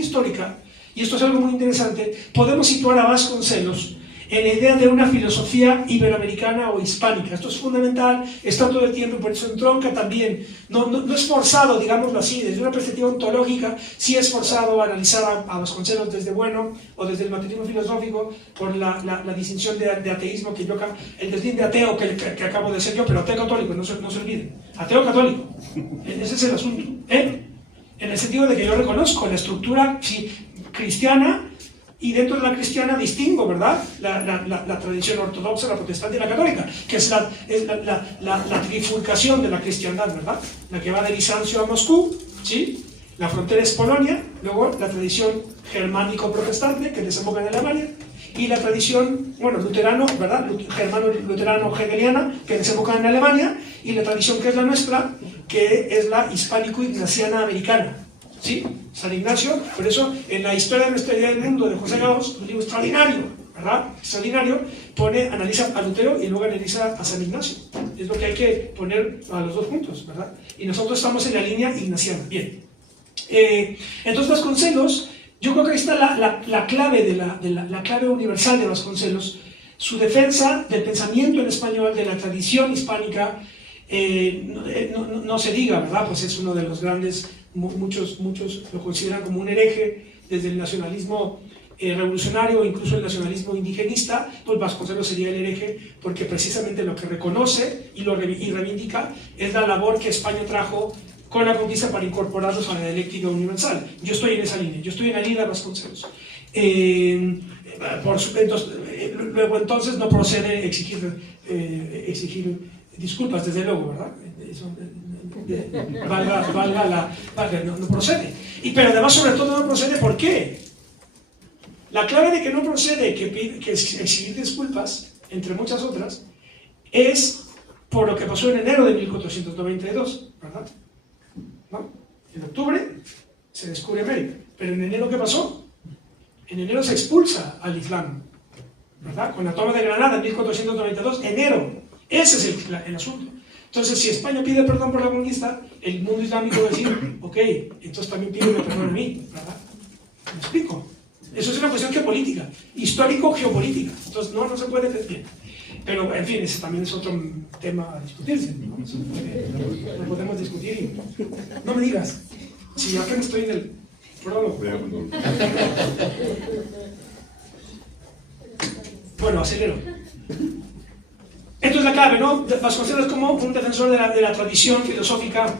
histórica, y esto es algo muy interesante, podemos situar a Vasconcelos en la idea de una filosofía iberoamericana o hispánica. Esto es fundamental, está todo el tiempo y por eso entronca también. No es forzado, digámoslo así, desde una perspectiva ontológica, sí es forzado a analizar a Vasconcelos desde Bueno o desde el materialismo filosófico por la distinción de ateísmo que yo, el deslinde de ateo que acabo de ser yo, pero ateo católico, no se olviden. Ateo católico, ese es el asunto. En el sentido de que yo reconozco la estructura cristiana. Y dentro de la cristiana distingo, ¿verdad? La tradición ortodoxa, la protestante y la católica, que es la trifurcación de la cristiandad, ¿verdad? La que va de Bizancio a Moscú, ¿sí? La frontera es Polonia, luego la tradición germánico-protestante, que desemboca en Alemania, y la tradición, luterano, ¿verdad? Germano-luterano-hegeliana, que desemboca en Alemania, y la tradición que es la nuestra, que es la hispánico-ignaciana americana. ¿Sí? San Ignacio, por eso en la historia de nuestra idea del mundo de José Gauss, un libro extraordinario, ¿verdad? Extraordinario, analiza a Lutero y luego analiza a San Ignacio. Es lo que hay que poner a los dos juntos, ¿verdad? Y nosotros estamos en la línea ignaciana. Bien. Entonces Vasconcelos, yo creo que ahí está la clave la clave universal de Vasconcelos, su defensa del pensamiento en español, de la tradición hispánica. No se diga, ¿verdad? Pues es uno de los grandes, muchos lo consideran como un hereje desde el nacionalismo revolucionario o incluso el nacionalismo indigenista. Pues Vasconcelos sería el hereje porque precisamente lo que reconoce y reivindica es la labor que España trajo con la conquista para incorporarlos a la dialéctica universal. Yo estoy en esa línea, yo estoy en la línea de Vasconcelos. Luego entonces no procede exigir disculpas, desde luego, ¿verdad? Eso, no procede. Pero además, sobre todo, no procede, ¿por qué? La clave de que no procede que exigir disculpas, entre muchas otras, es por lo que pasó en enero de 1492, ¿verdad? ¿No? En octubre se descubre América, pero en enero, ¿qué pasó? En enero se expulsa al Islam, ¿verdad? Con la toma de Granada en 1492, enero. Ese es el asunto. Entonces, si España pide perdón por la conquista, el mundo islámico va a decir, ok, entonces también pídeme perdón a mí, ¿verdad? ¿Me explico? Eso es una cuestión geopolítica, histórico-geopolítica. Entonces, no se puede decir. Pero, en fin, ese también es otro tema a discutirse, ¿no? Lo podemos discutir y... No me digas, si acá no estoy prólogo. Bueno, acelero. Esto es la clave, ¿no? Vasconcelos como un defensor de la tradición filosófica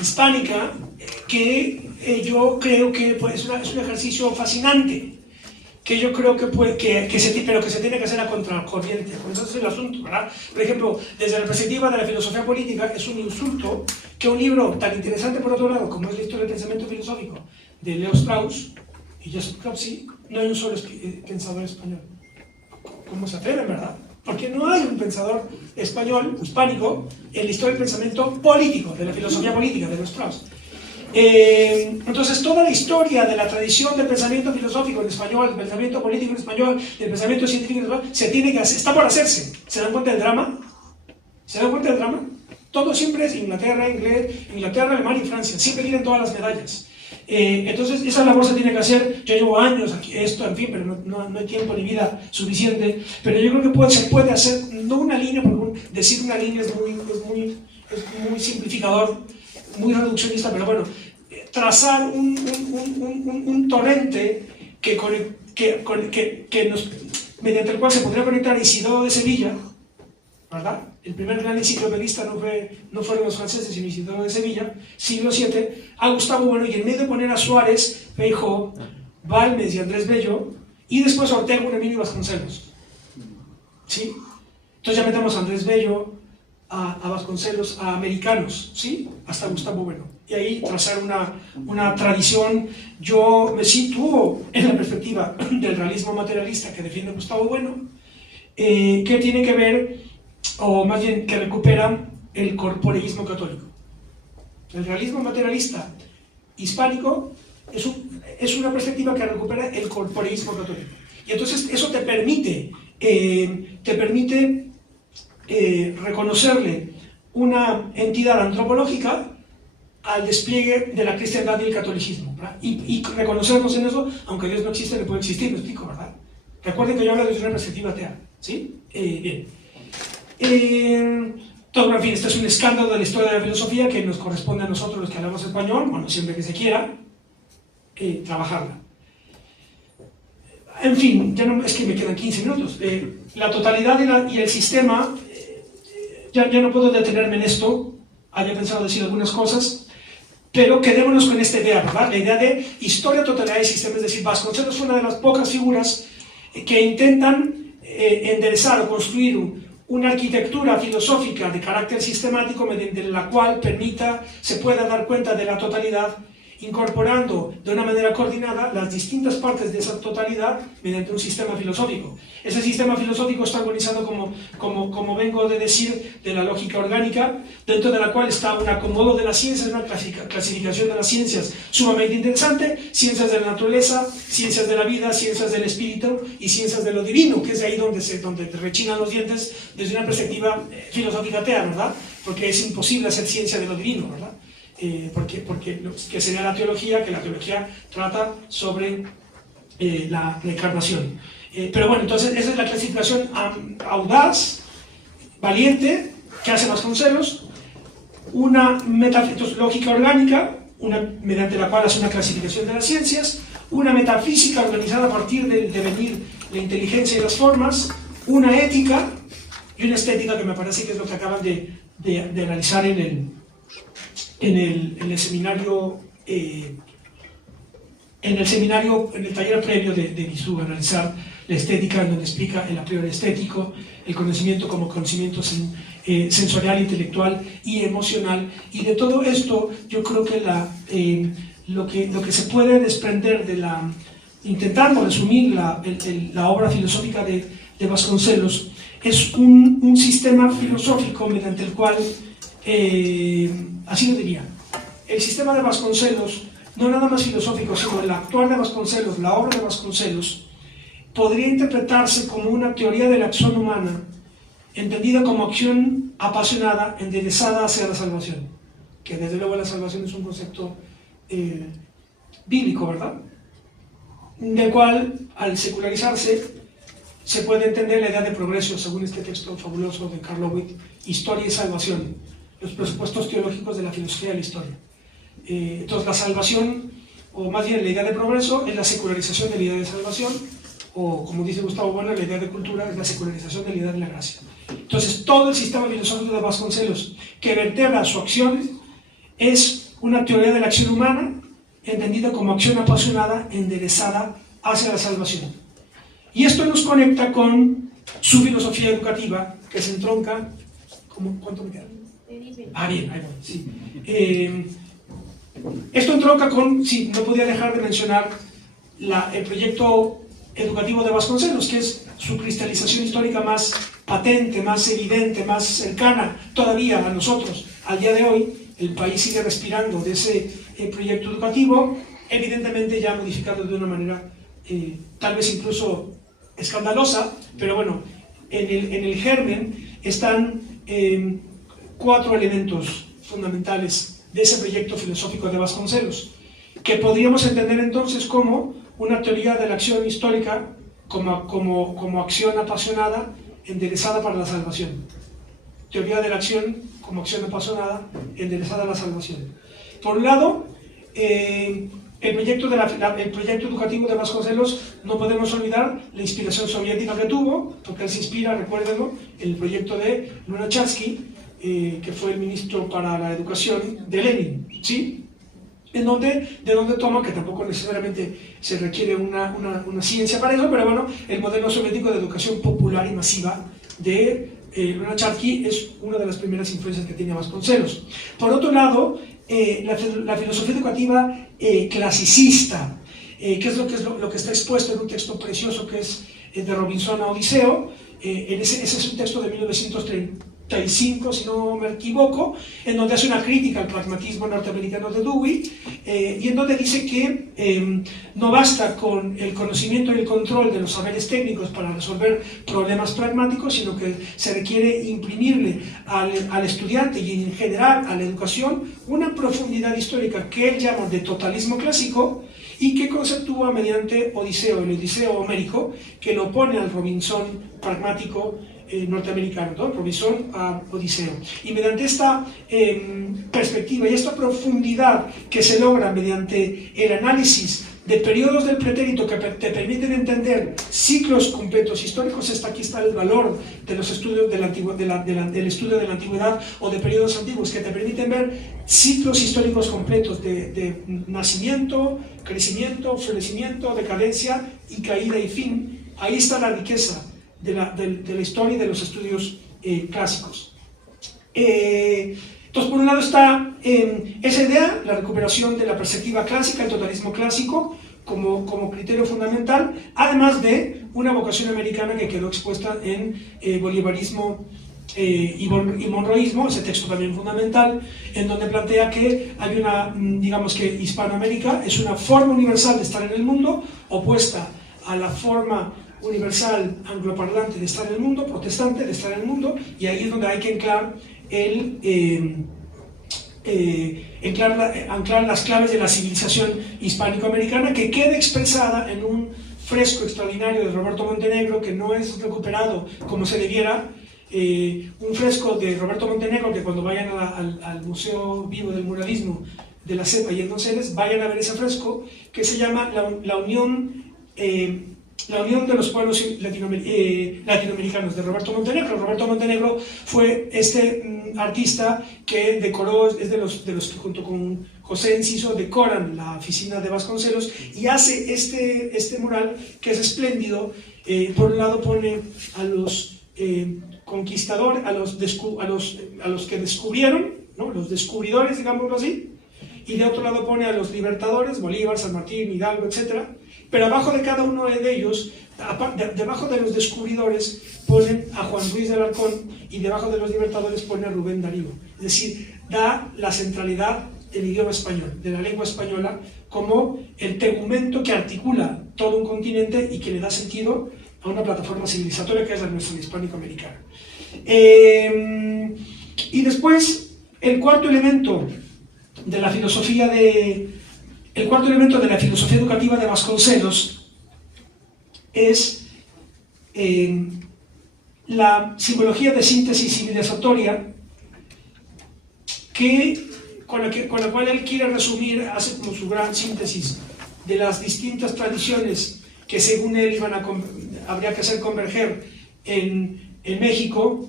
hispánica, que yo creo que pues, es un ejercicio fascinante, que yo creo que, pero que se tiene que hacer a contracorriente. Entonces es el asunto, ¿verdad? Por ejemplo, desde la perspectiva de la filosofía política, es un insulto que un libro tan interesante por otro lado, como es la historia del pensamiento filosófico de Leo Strauss y Joseph Klopsy, no hay un solo pensador español. ¿Cómo se atreven, verdad? Porque no hay un pensador español, hispánico, en la historia del pensamiento político, de la filosofía política de Leo Strauss. Entonces toda la historia de la tradición del pensamiento filosófico en español, del pensamiento político en español, del pensamiento científico en español, se tiene que hacer, está por hacerse. ¿Se dan cuenta del drama? ¿Se dan cuenta del drama? Todo siempre es Inglaterra, Alemania y Francia, siempre tienen todas las medallas. Entonces esa labor se tiene que hacer. Yo llevo años aquí, esto, en fin, pero no hay tiempo ni vida suficiente, pero yo creo que se puede hacer, no una línea, porque decir una línea es muy simplificador, muy reduccionista, pero bueno, trazar un torrente mediante el cual se podría conectar a Isidoro de Sevilla, ¿verdad? El primer gran enciclopedista no fueron los franceses, sino Isidoro de Sevilla, siglo VII, a Gustavo Bueno, y en medio de poner a Suárez, Feijoo, Balmes y Andrés Bello, y después a Ortega, Emilio Vasconcelos. ¿Sí? Entonces ya metemos a Andrés Bello, a Vasconcelos, a americanos, ¿sí? Hasta Gustavo Bueno. Y ahí trazar una tradición. Yo me sitúo en la perspectiva del realismo materialista que defiende Gustavo Bueno, que tiene que ver, o más bien que recupera el corporeísmo católico. El realismo materialista hispánico es una perspectiva que recupera el corporeísmo católico. Y entonces eso te permite reconocerle una entidad antropológica al despliegue de la cristiandad y el catolicismo, ¿verdad? Y reconocernos en eso, aunque Dios no existe, le puede existir, me explico, ¿verdad? Recuerden que yo hablo desde una perspectiva atea, ¿sí? Bien. Todo, en fin, este es un escándalo de la historia de la filosofía que nos corresponde a nosotros los que hablamos español, bueno, siempre que se quiera, trabajarla. En fin, es que me quedan 15 minutos. La totalidad y el sistema, ya no puedo detenerme en esto, había pensado decir algunas cosas, pero quedémonos con esta idea, ¿verdad? La idea de historia, totalidad y sistema, es decir, Vasconcelos es una de las pocas figuras que intentan enderezar o construir una arquitectura filosófica de carácter sistemático mediante la cual se pueda dar cuenta de la totalidad, incorporando de una manera coordinada las distintas partes de esa totalidad mediante un sistema filosófico. Ese sistema filosófico está organizado, como vengo de decir, de la lógica orgánica, dentro de la cual está un acomodo de las ciencias, una clasificación de las ciencias sumamente interesante: ciencias de la naturaleza, ciencias de la vida, ciencias del espíritu y ciencias de lo divino, que es de ahí donde rechinan los dientes desde una perspectiva filosófica atea, ¿verdad? Porque es imposible hacer ciencia de lo divino, ¿verdad? Porque que sería la teología, que la teología trata sobre la encarnación. Pero bueno, entonces esa es la clasificación audaz, valiente, que hace Vasconcelos, una lógica orgánica, mediante la cual hace una clasificación de las ciencias, una metafísica organizada a partir del devenir, la inteligencia y las formas, una ética y una estética, que me parece que es lo que acaban de analizar en el seminario, en el taller previo de Guizhou, analizar la estética, donde explica el a priori estético, el conocimiento como conocimiento sensorial, intelectual y emocional. Y de todo esto, yo creo que lo que se puede desprender intentando resumir la obra filosófica de Vasconcelos, es un sistema filosófico mediante el cual, así lo diría, el sistema de Vasconcelos, no nada más filosófico, sino el actual de Vasconcelos, la obra de Vasconcelos, podría interpretarse como una teoría de la acción humana, entendida como acción apasionada, enderezada hacia la salvación, que desde luego la salvación es un concepto bíblico, ¿verdad? Del cual, al secularizarse, se puede entender la idea de progreso, según este texto fabuloso de Karl Lowith, Historia y Salvación, los presupuestos teológicos de la filosofía de la historia. Entonces la salvación, o más bien la idea de progreso, es la secularización de la idea de salvación, o como dice Gustavo Bueno, la idea de cultura es la secularización de la idea de la gracia. Entonces todo el sistema filosófico de Vasconcelos que vertebra su acción es una teoría de la acción humana entendida como acción apasionada enderezada hacia la salvación. Y esto nos conecta con su filosofía educativa, que se entronca... ¿Cuánto me queda? Ah, bien, ahí voy, sí. Esto entronca con... Sí, no podía dejar de mencionar el proyecto educativo de Vasconcelos, que es su cristalización histórica más patente, más evidente, más cercana todavía a nosotros. Al día de hoy, el país sigue respirando de ese proyecto educativo, evidentemente ya modificado de una manera tal vez incluso escandalosa, pero bueno, en el germen están 4 elementos fundamentales de ese proyecto filosófico de Vasconcelos, que podríamos entender entonces como una teoría de la acción histórica como acción apasionada enderezada para la salvación. Teoría de la acción como acción apasionada enderezada a la salvación. Por un lado, el proyecto educativo de Vasconcelos, no podemos olvidar la inspiración soviética que tuvo, porque él se inspira, recuérdenlo, en el proyecto de Lunacharsky, que fue el ministro para la educación de Lenin, ¿sí? De donde toma, que tampoco necesariamente se requiere una ciencia para eso, pero bueno, el modelo soviético de educación popular y masiva de Lunacharsky es una de las primeras influencias que tiene Vasconcelos. Por otro lado, la filosofía educativa clasicista, que es lo que está expuesto en un texto precioso que es de Robinson a Odiseo. Ese es un texto de 1935, si no me equivoco, en donde hace una crítica al pragmatismo norteamericano de Dewey, y en donde dice que no basta con el conocimiento y el control de los saberes técnicos para resolver problemas pragmáticos, sino que se requiere imprimirle al estudiante y en general a la educación una profundidad histórica que él llama de totalismo clásico, y que conceptúa mediante Odiseo, el Odiseo homérico, que lo opone al Robinson pragmático norteamericano, ¿no? Robinson a Odiseo. Y mediante esta perspectiva y esta profundidad que se logra mediante el análisis de periodos del pretérito que te permiten entender ciclos completos históricos, aquí está el valor de los estudios del estudio de la antigüedad o de periodos antiguos, que te permiten ver ciclos históricos completos de nacimiento, crecimiento, florecimiento, decadencia y caída y fin. Ahí está la riqueza de la historia y de los estudios clásicos. Entonces, por un lado está esa idea, la recuperación de la perspectiva clásica, el totalismo clásico, como criterio fundamental, además de una vocación americana que quedó expuesta en Bolivarismo y Monroísmo, ese texto también fundamental, en donde plantea que hay digamos que Hispanoamérica es una forma universal de estar en el mundo, opuesta a la forma universal angloparlante de estar en el mundo, protestante de estar en el mundo, y ahí es donde hay que anclar anclar las claves de la civilización hispánico-americana, que queda expresada en un fresco extraordinario de Roberto Montenegro, que no es recuperado como se debiera, un fresco de Roberto Montenegro, que cuando vayan al Museo Vivo del Muralismo de la CEPA y en Donceles, vayan a ver ese fresco, que se llama la Unión de los Pueblos Latinoamericanos, de Roberto Montenegro. Roberto Montenegro fue este artista que decoró, es de los que junto con José Enciso decoran la oficina de Vasconcelos, y hace este mural que es espléndido. Por un lado pone a los conquistadores, a los que descubrieron, ¿no? Los descubridores, digámoslo así, y de otro lado pone a los libertadores, Bolívar, San Martín, Hidalgo, etc. Pero abajo de cada uno de ellos, debajo de los descubridores, ponen a Juan Ruiz de Alarcón, y debajo de los libertadores pone a Rubén Darío. Es decir, da la centralidad del idioma español, de la lengua española, como el tegumento que articula todo un continente y que le da sentido a una plataforma civilizatoria que es la nuestra hispánico-americana. Y después, el cuarto elemento de la filosofía educativa de Vasconcelos es la simbología de síntesis civilizatoria, que con la cual él quiere resumir, hace como su gran síntesis de las distintas tradiciones que según él habría que hacer converger en México,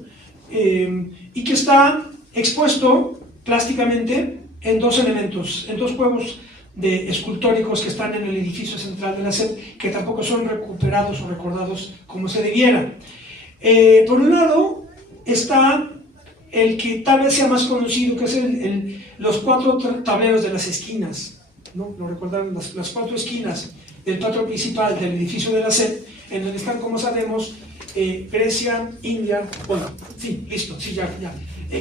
y que está expuesto plásticamente en dos elementos, en dos juegos escultóricos que están en el edificio central de la SEP, que tampoco son recuperados o recordados como se debiera. Por un lado está el que tal vez sea más conocido, que es los 4 tableros de las esquinas, ¿no? Lo recordaron, las 4 esquinas del patio principal del edificio de la SEP, en donde están, como sabemos, Grecia, India, bueno, sí, listo, sí, ya.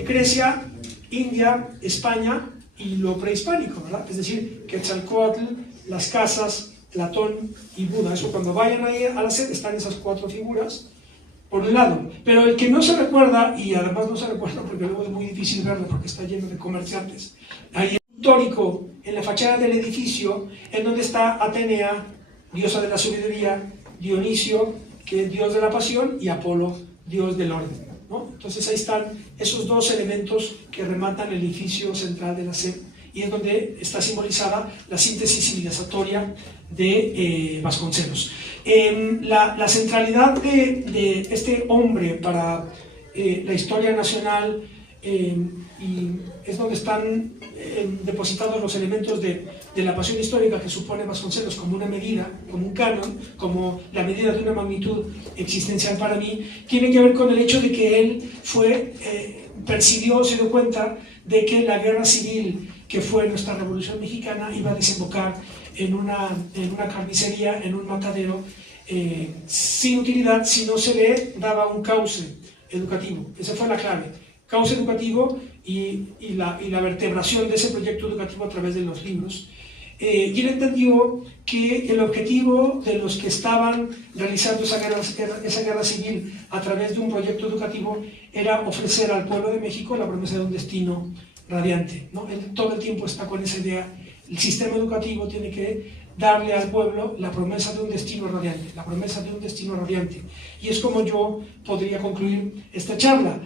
Grecia, India, España y lo prehispánico, ¿verdad? Es decir, Quetzalcóatl, las casas, Platón y Buda. Eso, cuando vayan ahí a la SEP están esas 4 figuras, por un lado. Pero el que no se recuerda, y además no se recuerda porque luego es muy difícil verlo porque está lleno de comerciantes, hay un histórico en la fachada del edificio en donde está Atenea, diosa de la sabiduría, Dionisio, que es dios de la pasión, y Apolo, dios del orden, ¿no? Entonces ahí están esos 2 elementos que rematan el edificio central de la SEP, y es donde está simbolizada la síntesis civilizatoria de Vasconcelos. La centralidad de este hombre para la historia nacional, y es donde están depositados los elementos de la pasión histórica que supone Vasconcelos como una medida, como un canon, como la medida de una magnitud existencial para mí, tiene que ver con el hecho de que él percibió, se dio cuenta de que la guerra civil que fue nuestra Revolución Mexicana iba a desembocar en una carnicería, en un matadero, sin utilidad si no se le daba un cauce educativo. Esa fue la clave, cauce educativo y la vertebración de ese proyecto educativo a través de los libros. Y él entendió que el objetivo de los que estaban realizando esa guerra civil a través de un proyecto educativo era ofrecer al pueblo de México la promesa de un destino radiante, ¿no? Él todo el tiempo está con esa idea. El sistema educativo tiene que darle al pueblo la promesa de un destino radiante, la promesa de un destino radiante. Y es como yo podría concluir esta charla.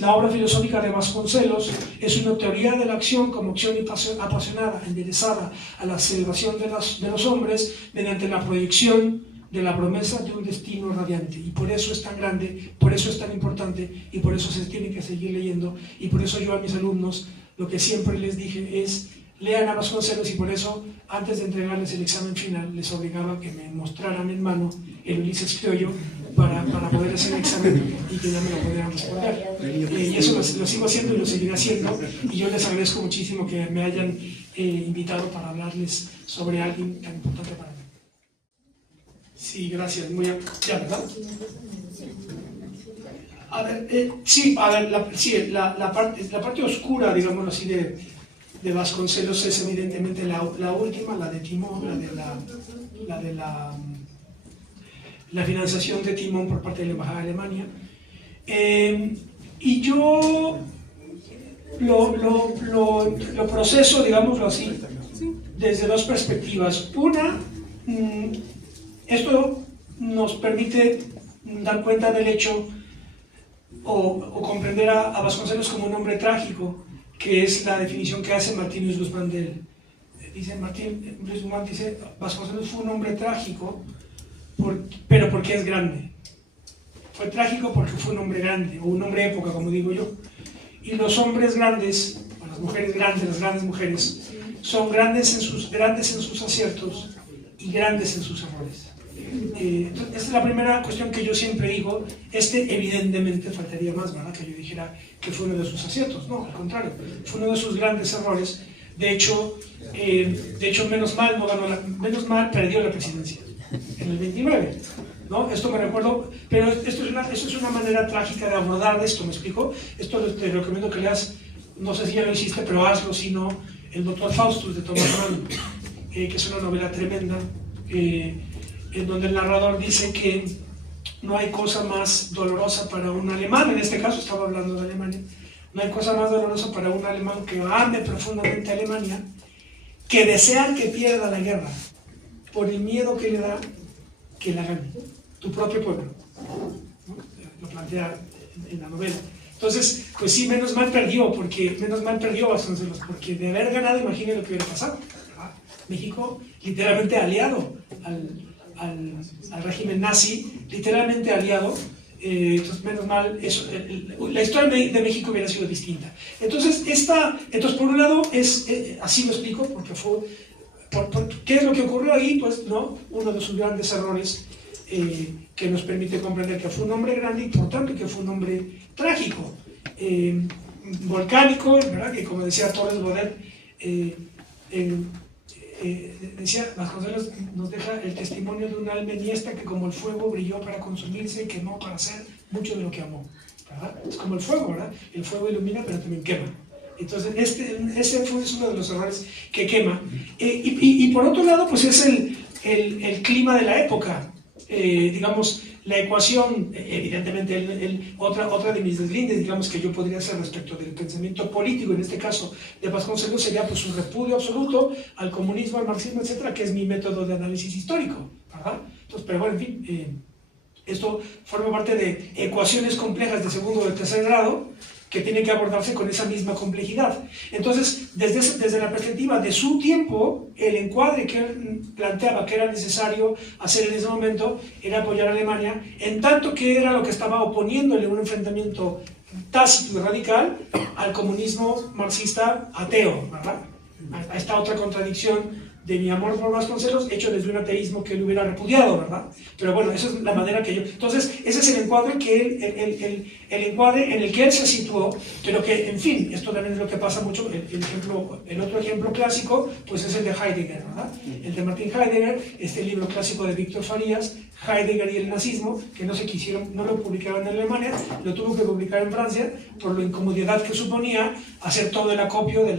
La obra filosófica de Vasconcelos es una teoría de la acción como acción apasionada, enderezada a la celebración de los hombres mediante la proyección de la promesa de un destino radiante. Y por eso es tan grande, por eso es tan importante, y por eso se tiene que seguir leyendo. Y por eso yo a mis alumnos lo que siempre les dije es: lean a Vasconcelos, y por eso antes de entregarles el examen final les obligaba a que me mostraran en mano el Ulises Criollo para poder hacer el examen y que ya me lo pudieran responder. Y eso lo sigo haciendo y lo seguiré haciendo, y yo les agradezco muchísimo que me hayan invitado para hablarles sobre alguien tan importante para mí. Sí, gracias. ¿Ya, verdad? A ver, la parte oscura, digámoslo así, de Vasconcelos es evidentemente la última, la de Timón, la de la financiación de Timón por parte de la Embajada de Alemania. Y yo lo proceso, digámoslo así, desde 2 perspectivas. Una, esto nos permite dar cuenta del hecho o comprender a Vasconcelos como un hombre trágico, que es la definición que hace Martín Luis Guzmán de él. Martín Luis Guzmán dice: Vasconcelos fue un hombre trágico, pero porque es grande. Fue trágico porque fue un hombre grande, o un hombre de época, como digo yo. Y los hombres grandes, o las mujeres grandes, las grandes mujeres, son grandes en sus aciertos y grandes en sus errores. Esta es la primera cuestión que yo siempre digo. Evidentemente faltaría más, ¿verdad?, que yo dijera que fue uno de sus aciertos. No, al contrario, fue uno de sus grandes errores. De hecho, menos mal perdió la presidencia en el 29, ¿no? Esto me recuerdo, pero esto es una manera trágica de abordar esto, ¿me explico? Esto te recomiendo que leas, no sé si ya lo hiciste, pero hazlo, si no, El Doctor Faustus de Thomas Mann, que es una novela tremenda, en donde el narrador dice que no hay cosa más dolorosa para un alemán, en este caso estaba hablando de Alemania, no hay cosa más dolorosa para un alemán que ame profundamente a Alemania que desear que pierda la guerra por el miedo que le da que la gane tu propio pueblo, ¿no? Lo plantea en la novela. Entonces, pues sí, menos mal perdió Vasconcelos, porque de haber ganado, imagínense lo que hubiera pasado, ¿verdad? México literalmente aliado al régimen nazi, literalmente aliado. Entonces, menos mal, eso, la historia de México hubiera sido distinta. Entonces, por un lado, así lo explico, porque ¿qué es lo que ocurrió ahí? Pues, ¿no? Uno de sus grandes errores que nos permite comprender que fue un hombre grande y, por tanto, que fue un hombre trágico, volcánico, ¿verdad? Que, como decía Torres Bodet, decía, Vasconcelos nos deja el testimonio de una alma eniesta que como el fuego brilló para consumirse y quemó para hacer mucho de lo que amó, ¿verdad? Es como el fuego, ¿verdad? El fuego ilumina pero también quema. Entonces ese es uno de los errores que quema. Y por otro lado, pues es el clima de la época. Digamos, la ecuación, evidentemente, otra de mis deslindes, digamos, que yo podría hacer respecto del pensamiento político, en este caso de Vasconcelos, sería pues un repudio absoluto al comunismo, al marxismo, etcétera, que es mi método de análisis histórico, ¿verdad? Entonces, pero bueno, en fin, esto forma parte de ecuaciones complejas de segundo o de tercer grado, que tiene que abordarse con esa misma complejidad. Entonces, desde la perspectiva de su tiempo, el encuadre que él planteaba que era necesario hacer en ese momento era apoyar a Alemania, en tanto que era lo que estaba oponiéndole un enfrentamiento tácito y radical al comunismo marxista ateo, ¿verdad? A esta otra contradicción de mi amor por Vasconcelos, hecho desde un ateísmo que él hubiera repudiado, ¿verdad? Pero bueno, esa es la manera que yo... Entonces, ese es el encuadre el encuadre en el que él se situó, pero que, en fin, esto también es lo que pasa mucho, el otro ejemplo clásico, pues es el de Heidegger, ¿verdad? El de Martin Heidegger, este libro clásico de Víctor Farías, Heidegger y el nazismo, que no lo publicaron en Alemania, lo tuvo que publicar en Francia, por la incomodidad que suponía hacer todo el acopio de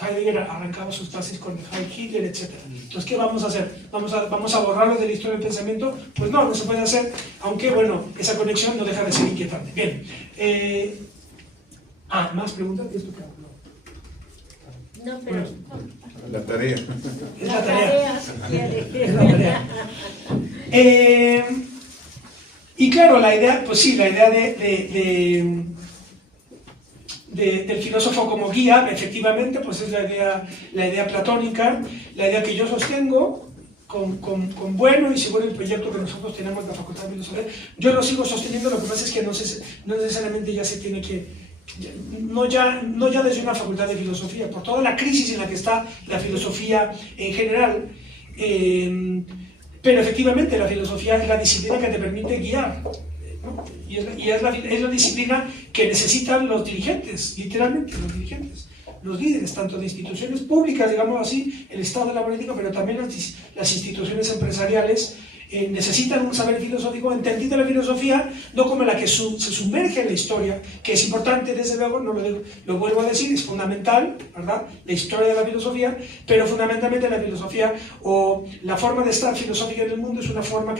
Heidegger arrancaba sus tesis con Heil Hitler, etc. Entonces, ¿qué vamos a hacer? ¿Vamos a borrarlo de la historia del pensamiento? Pues no se puede hacer, aunque, bueno, esa conexión no deja de ser inquietante. Bien. ¿Más preguntas? No, pero... Bueno, la tarea. Es la tarea. Es la tarea. Y claro, la idea, pues sí, la idea del filósofo como guía, efectivamente, pues es la idea platónica, la idea que yo sostengo con bueno y seguro el proyecto que nosotros tenemos en la Facultad de Filosofía. Yo lo sigo sosteniendo, lo que pasa es que no necesariamente ya se tiene que, no ya desde una Facultad de Filosofía, por toda la crisis en la que está la filosofía en general, pero efectivamente la filosofía es la disciplina que te permite guiar, ¿no? Y es la disciplina que necesitan los dirigentes, literalmente los dirigentes, los líderes, tanto de instituciones públicas, digamos así, el Estado de la política, pero también las instituciones empresariales necesitan un saber filosófico, entendido la filosofía, no como la que se sumerge en la historia, que es importante, desde luego, lo vuelvo a decir, es fundamental, ¿verdad?, la historia de la filosofía, pero fundamentalmente la filosofía o la forma de estar filosófica en el mundo es una forma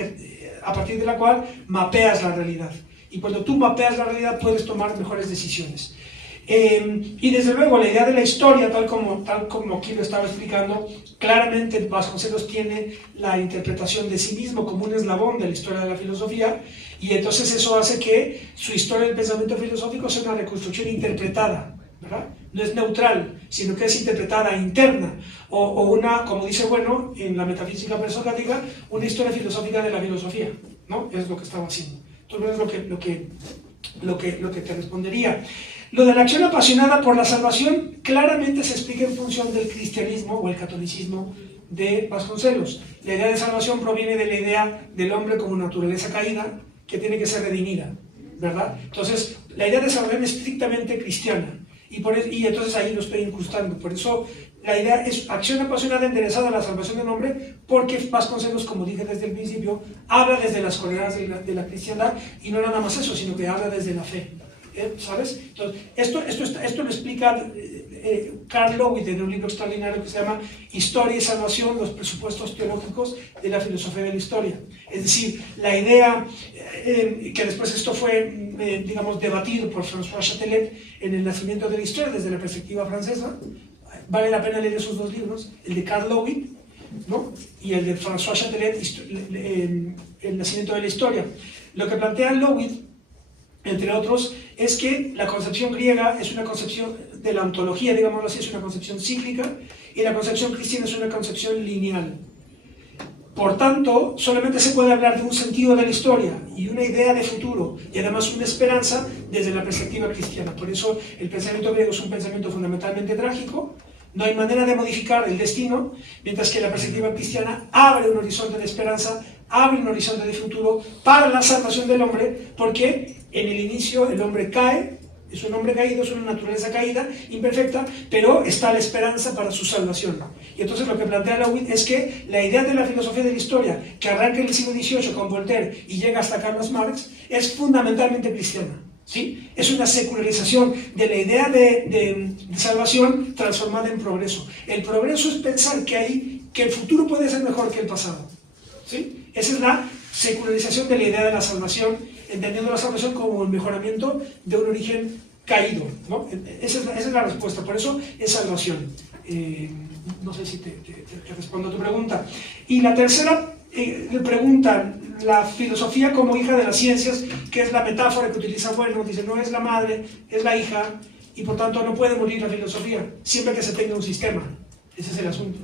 a partir de la cual mapeas la realidad. Y cuando tú mapeas la realidad puedes tomar mejores decisiones. Y desde luego la idea de la historia, tal como aquí lo estaba explicando, claramente Vasconcelos tiene la interpretación de sí mismo como un eslabón de la historia de la filosofía, y entonces eso hace que su historia del pensamiento filosófico sea una reconstrucción interpretada, ¿verdad? No es neutral, sino que es interpretada interna, o una, como dice Bueno en la metafísica presocrática, una historia filosófica de la filosofía, ¿no? Es lo que estaba haciendo. Entonces es lo que te respondería. Lo de la acción apasionada por la salvación claramente se explica en función del cristianismo o el catolicismo de Vasconcelos. La idea de salvación proviene de la idea del hombre como naturaleza caída que tiene que ser redimida, ¿verdad? Entonces, la idea de salvación es estrictamente cristiana y entonces ahí lo estoy incrustando. Por eso la idea es acción apasionada enderezada a la salvación del hombre, porque Vasconcelos, como dije desde el principio, habla desde las coordenadas de la cristiandad, y no nada más eso, sino que habla desde la fe. ¿Sabes? Entonces, esto lo explica Carl Lowitt en un libro extraordinario que se llama Historia y Salvación, los presupuestos teológicos de la filosofía de la historia. Es decir, la idea, que después esto fue, digamos, debatido por François Chatelet en El nacimiento de la historia desde la perspectiva francesa. Vale la pena leer esos dos libros, el de Carl Lowitt, ¿no?, y el de François Chatelet, El nacimiento de la historia. Lo que plantea Lowitt entre otros, es que la concepción griega es una concepción de la ontología, digámoslo así, es una concepción cíclica, y la concepción cristiana es una concepción lineal. Por tanto, solamente se puede hablar de un sentido de la historia y una idea de futuro, y además una esperanza desde la perspectiva cristiana. Por eso el pensamiento griego es un pensamiento fundamentalmente trágico, no hay manera de modificar el destino, mientras que la perspectiva cristiana abre un horizonte de esperanza, abre un horizonte de futuro para la salvación del hombre, porque en el inicio el hombre cae, es un hombre caído, es una naturaleza caída, imperfecta, pero está la esperanza para su salvación. Y entonces lo que plantea Lewin es que la idea de la filosofía de la historia, que arranca en el siglo XVIII con Voltaire y llega hasta Carlos Marx, es fundamentalmente cristiana. ¿Sí? Es una secularización de la idea de salvación transformada en progreso. El progreso es pensar que el futuro puede ser mejor que el pasado. ¿Sí? Esa es la secularización de la idea de la salvación, entendiendo la salvación como el mejoramiento de un origen caído, ¿no? Esa es la respuesta, por eso es salvación. No sé si te respondo a tu pregunta. Y la tercera le preguntan la filosofía como hija de las ciencias, que es la metáfora que utiliza Bueno, dice no es la madre, es la hija, y por tanto no puede morir la filosofía, siempre que se tenga un sistema. Ese es el asunto.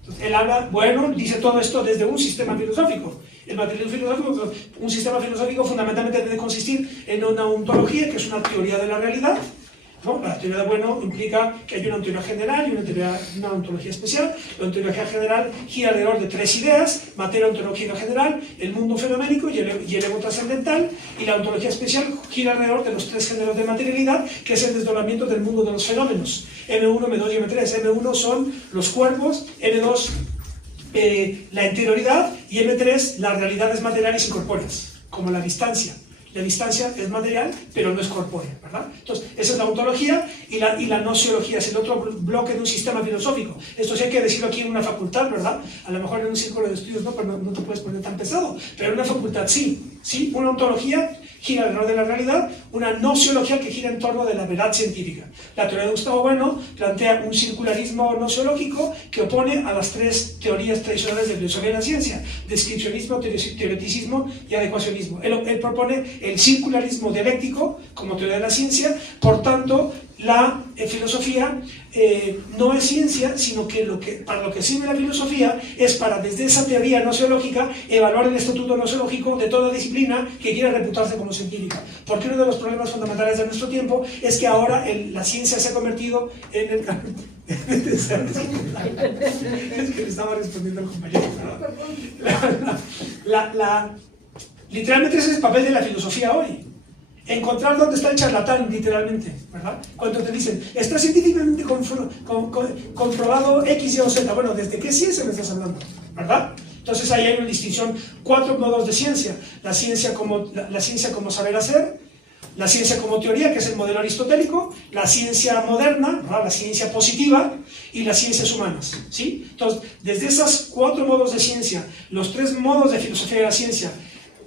Entonces, él habla, bueno, dice todo esto desde un sistema filosófico. El materialismo filosófico, un sistema filosófico fundamentalmente debe consistir en una ontología, que es una teoría de la realidad, ¿no? La teoría de Bueno implica que hay una ontología general y una ontología especial. La ontología general gira alrededor de tres ideas: materia ontológica general, el mundo fenoménico y el ego trascendental, y la ontología especial gira alrededor de los tres géneros de materialidad, que es el desdoblamiento del mundo de los fenómenos: M1, M2 y M3. M1 son los cuerpos, M2 la interioridad, y M3 las realidades materiales y corpóreas, como la distancia. La distancia es material, pero no es corpórea, ¿verdad? Entonces, esa es la ontología, y la nociología es el otro bloque de un sistema filosófico. Esto sí hay que decirlo aquí en una facultad, ¿verdad? A lo mejor en un círculo de estudios no, pero no te puedes poner tan pesado, pero en una facultad sí, ¿sí? Una ontología gira alrededor de la realidad, una nociología que gira en torno de la verdad científica. La teoría de Gustavo Bueno plantea un circularismo nociológico que opone a las tres teorías tradicionales de filosofía de la ciencia: descripcionismo, teoreticismo y adecuacionismo. Él propone el circularismo dialéctico como teoría de la ciencia. Por tanto, la filosofía no es ciencia, sino que para lo que sirve la filosofía es para, desde esa teoría nociológica, evaluar el estatuto nociológico de toda disciplina que quiera reputarse como científica. Porque uno de los problemas fundamentales de nuestro tiempo es que ahora la ciencia se ha convertido en el... Es que le estaba respondiendo al compañero, ¿verdad? Literalmente ese es el papel de la filosofía hoy. Encontrar dónde está el charlatán, literalmente, ¿verdad? Cuando te dicen, está científicamente comprobado X, Y o Z. Bueno, ¿desde qué ciencia me estás hablando? ¿Verdad? Entonces ahí hay una distinción, 4 modos de ciencia. La ciencia como saber hacer, la ciencia como teoría, que es el modelo aristotélico, la ciencia moderna, ¿verdad? La ciencia positiva, y las ciencias humanas, ¿sí? Entonces, desde esos 4 modos de ciencia, los 3 modos de filosofía de la ciencia,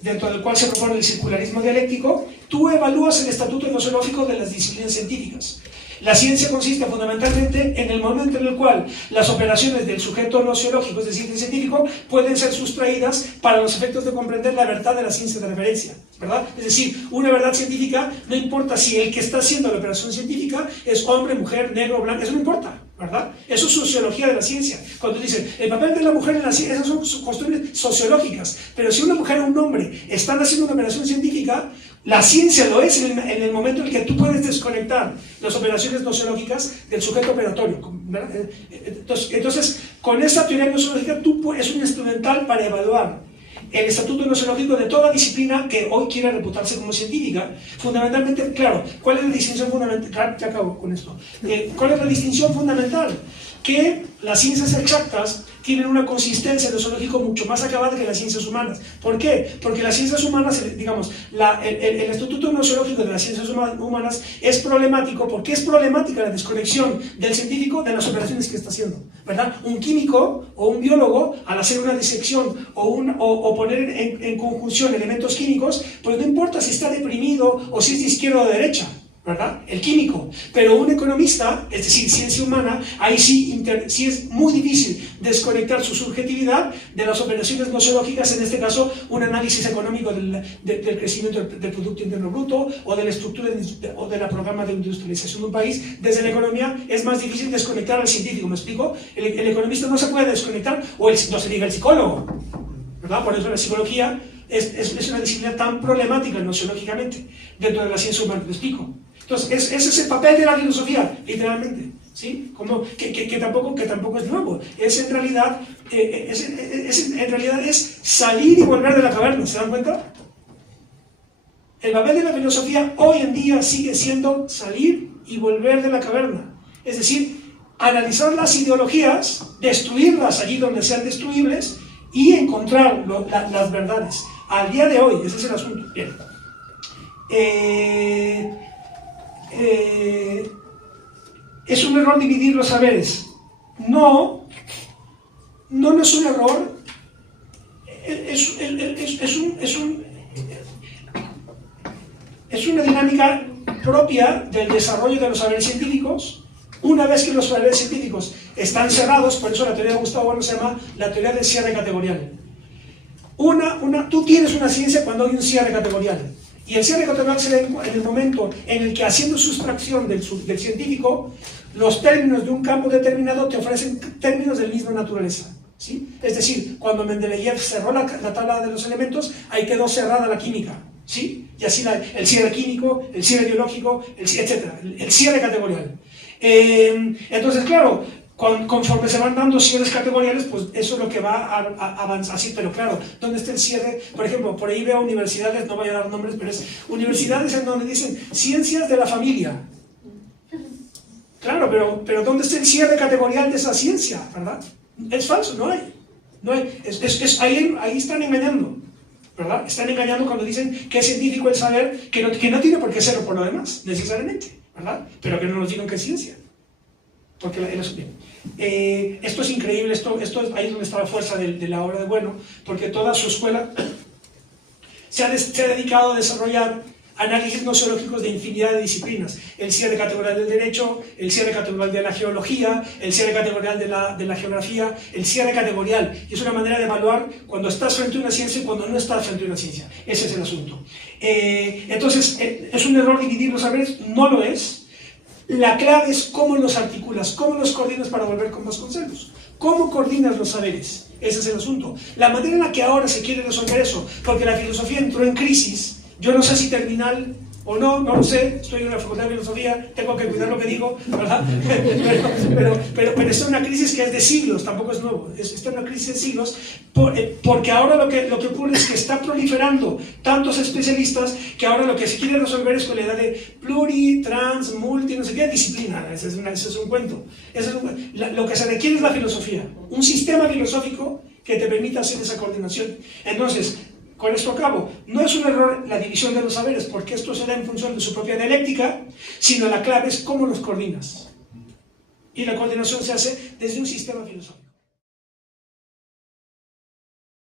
dentro del cual se propone el circularismo dialéctico, tú evalúas el estatuto nociológico de las disciplinas científicas. La ciencia consiste fundamentalmente en el momento en el cual las operaciones del sujeto nociológico, es decir, del científico, pueden ser sustraídas para los efectos de comprender la verdad de la ciencia de referencia, ¿verdad? Es decir, una verdad científica no importa si el que está haciendo la operación científica es hombre, mujer, negro, blanco, eso no importa, ¿verdad? Eso es sociología de la ciencia. Cuando dicen, el papel de la mujer en la ciencia, esas son cuestiones sociológicas. Pero si una mujer o un hombre están haciendo una operación científica, la ciencia lo es en el momento en que tú puedes desconectar las operaciones nociológicas del sujeto operatorio, ¿verdad? Entonces, con esa teoría nociológica tú es un instrumental para evaluar el estatuto nociológico de toda disciplina que hoy quiere reputarse como científica. Fundamentalmente, claro, ¿cuál es la distinción fundamental? Claro, ya acabo con esto. ¿Cuál es la distinción fundamental? Que las ciencias exactas tienen una consistencia nociológica mucho más acabada que las ciencias humanas. ¿Por qué? Porque las ciencias humanas, digamos, el estatuto nociológico de las ciencias humanas es problemático. ¿Por qué es problemática la desconexión del científico de las operaciones que está haciendo? ¿Verdad? Un químico o un biólogo, al hacer una disección o poner en conjunción elementos químicos, pues no importa si está deprimido o si es de izquierda o de derecha, ¿verdad? El químico. Pero un economista, es decir, ciencia humana, ahí sí es muy difícil desconectar su subjetividad de las operaciones nociológicas, en este caso un análisis económico del crecimiento del Producto Interno Bruto o de la estructura o de la programa de industrialización de un país. Desde la economía es más difícil desconectar al científico, ¿me explico? El economista no se puede desconectar, o no se diga el psicólogo, ¿verdad? Por eso la psicología es una disciplina tan problemática nociológicamente dentro de la ciencia humana, ¿me explico? Entonces, ese es el papel de la filosofía, literalmente, ¿sí? Como que tampoco es nuevo. En realidad es salir y volver de la caverna, ¿se dan cuenta? El papel de la filosofía hoy en día sigue siendo salir y volver de la caverna. Es decir, analizar las ideologías, destruirlas allí donde sean destruibles y encontrar las verdades. Al día de hoy, ese es el asunto. Bien. ¿Es un error dividir los saberes? No es un error, es una dinámica propia del desarrollo de los saberes científicos. Una vez que los saberes científicos están cerrados, por eso la teoría de Gustavo Bueno se llama la teoría del cierre categorial. Tú tienes una ciencia cuando hay un cierre categorial. Y el cierre categorial se da en el momento en el que, haciendo sustracción del científico, los términos de un campo determinado te ofrecen términos de la misma naturaleza, ¿sí? Es decir, cuando Mendeleev cerró la tabla de los elementos, ahí quedó cerrada la química, ¿sí? Y así el cierre químico, el cierre biológico, etc. El cierre categorial. Entonces, claro, conforme se van dando cierres categoriales, pues eso es lo que va a avanzar así, pero claro, ¿dónde está el cierre? Por ejemplo, por ahí veo universidades, no voy a dar nombres, pero es universidades en donde dicen ciencias de la familia. Claro, pero ¿dónde está el cierre categorial de esa ciencia, verdad? Es falso, no hay. Ahí están engañando, ¿verdad? Están engañando cuando dicen que es científico el saber, que no tiene por qué serlo por lo demás, necesariamente, ¿verdad? Pero que no nos digan que es ciencia. Porque esto es increíble, esto es ahí donde está la fuerza de la obra de Bueno, porque toda su escuela se ha dedicado a desarrollar análisis nociológicos de infinidad de disciplinas. El cierre categorial del derecho, el cierre categorial de la geología, el cierre categorial de la geografía, el cierre categorial. Y es una manera de evaluar cuando estás frente a una ciencia y cuando no estás frente a una ciencia. Ese es el asunto. Entonces, ¿es un error dividir los saberes? No lo es. La clave es cómo los articulas, cómo los coordinas para volver con más conceptos. ¿Cómo coordinas los saberes? Ese es el asunto. La manera en la que ahora se quiere resolver eso, porque la filosofía entró en crisis, yo no sé si terminal o no lo sé, estoy en la facultad de filosofía, tengo que cuidar lo que digo, ¿verdad? pero está en una crisis que es de siglos, tampoco es nuevo, está en una crisis de siglos, porque ahora lo que ocurre es que está proliferando tantos especialistas que ahora lo que se quiere resolver es con la idea de pluri, trans, multi, no sé qué, disciplina. Ese es un cuento. Lo que se requiere es la filosofía, un sistema filosófico que te permita hacer esa coordinación. Entonces, con esto acabo, no es un error la división de los saberes, porque esto se da en función de su propia dialéctica, sino la clave es cómo los coordinas. Y la coordinación se hace desde un sistema filosófico.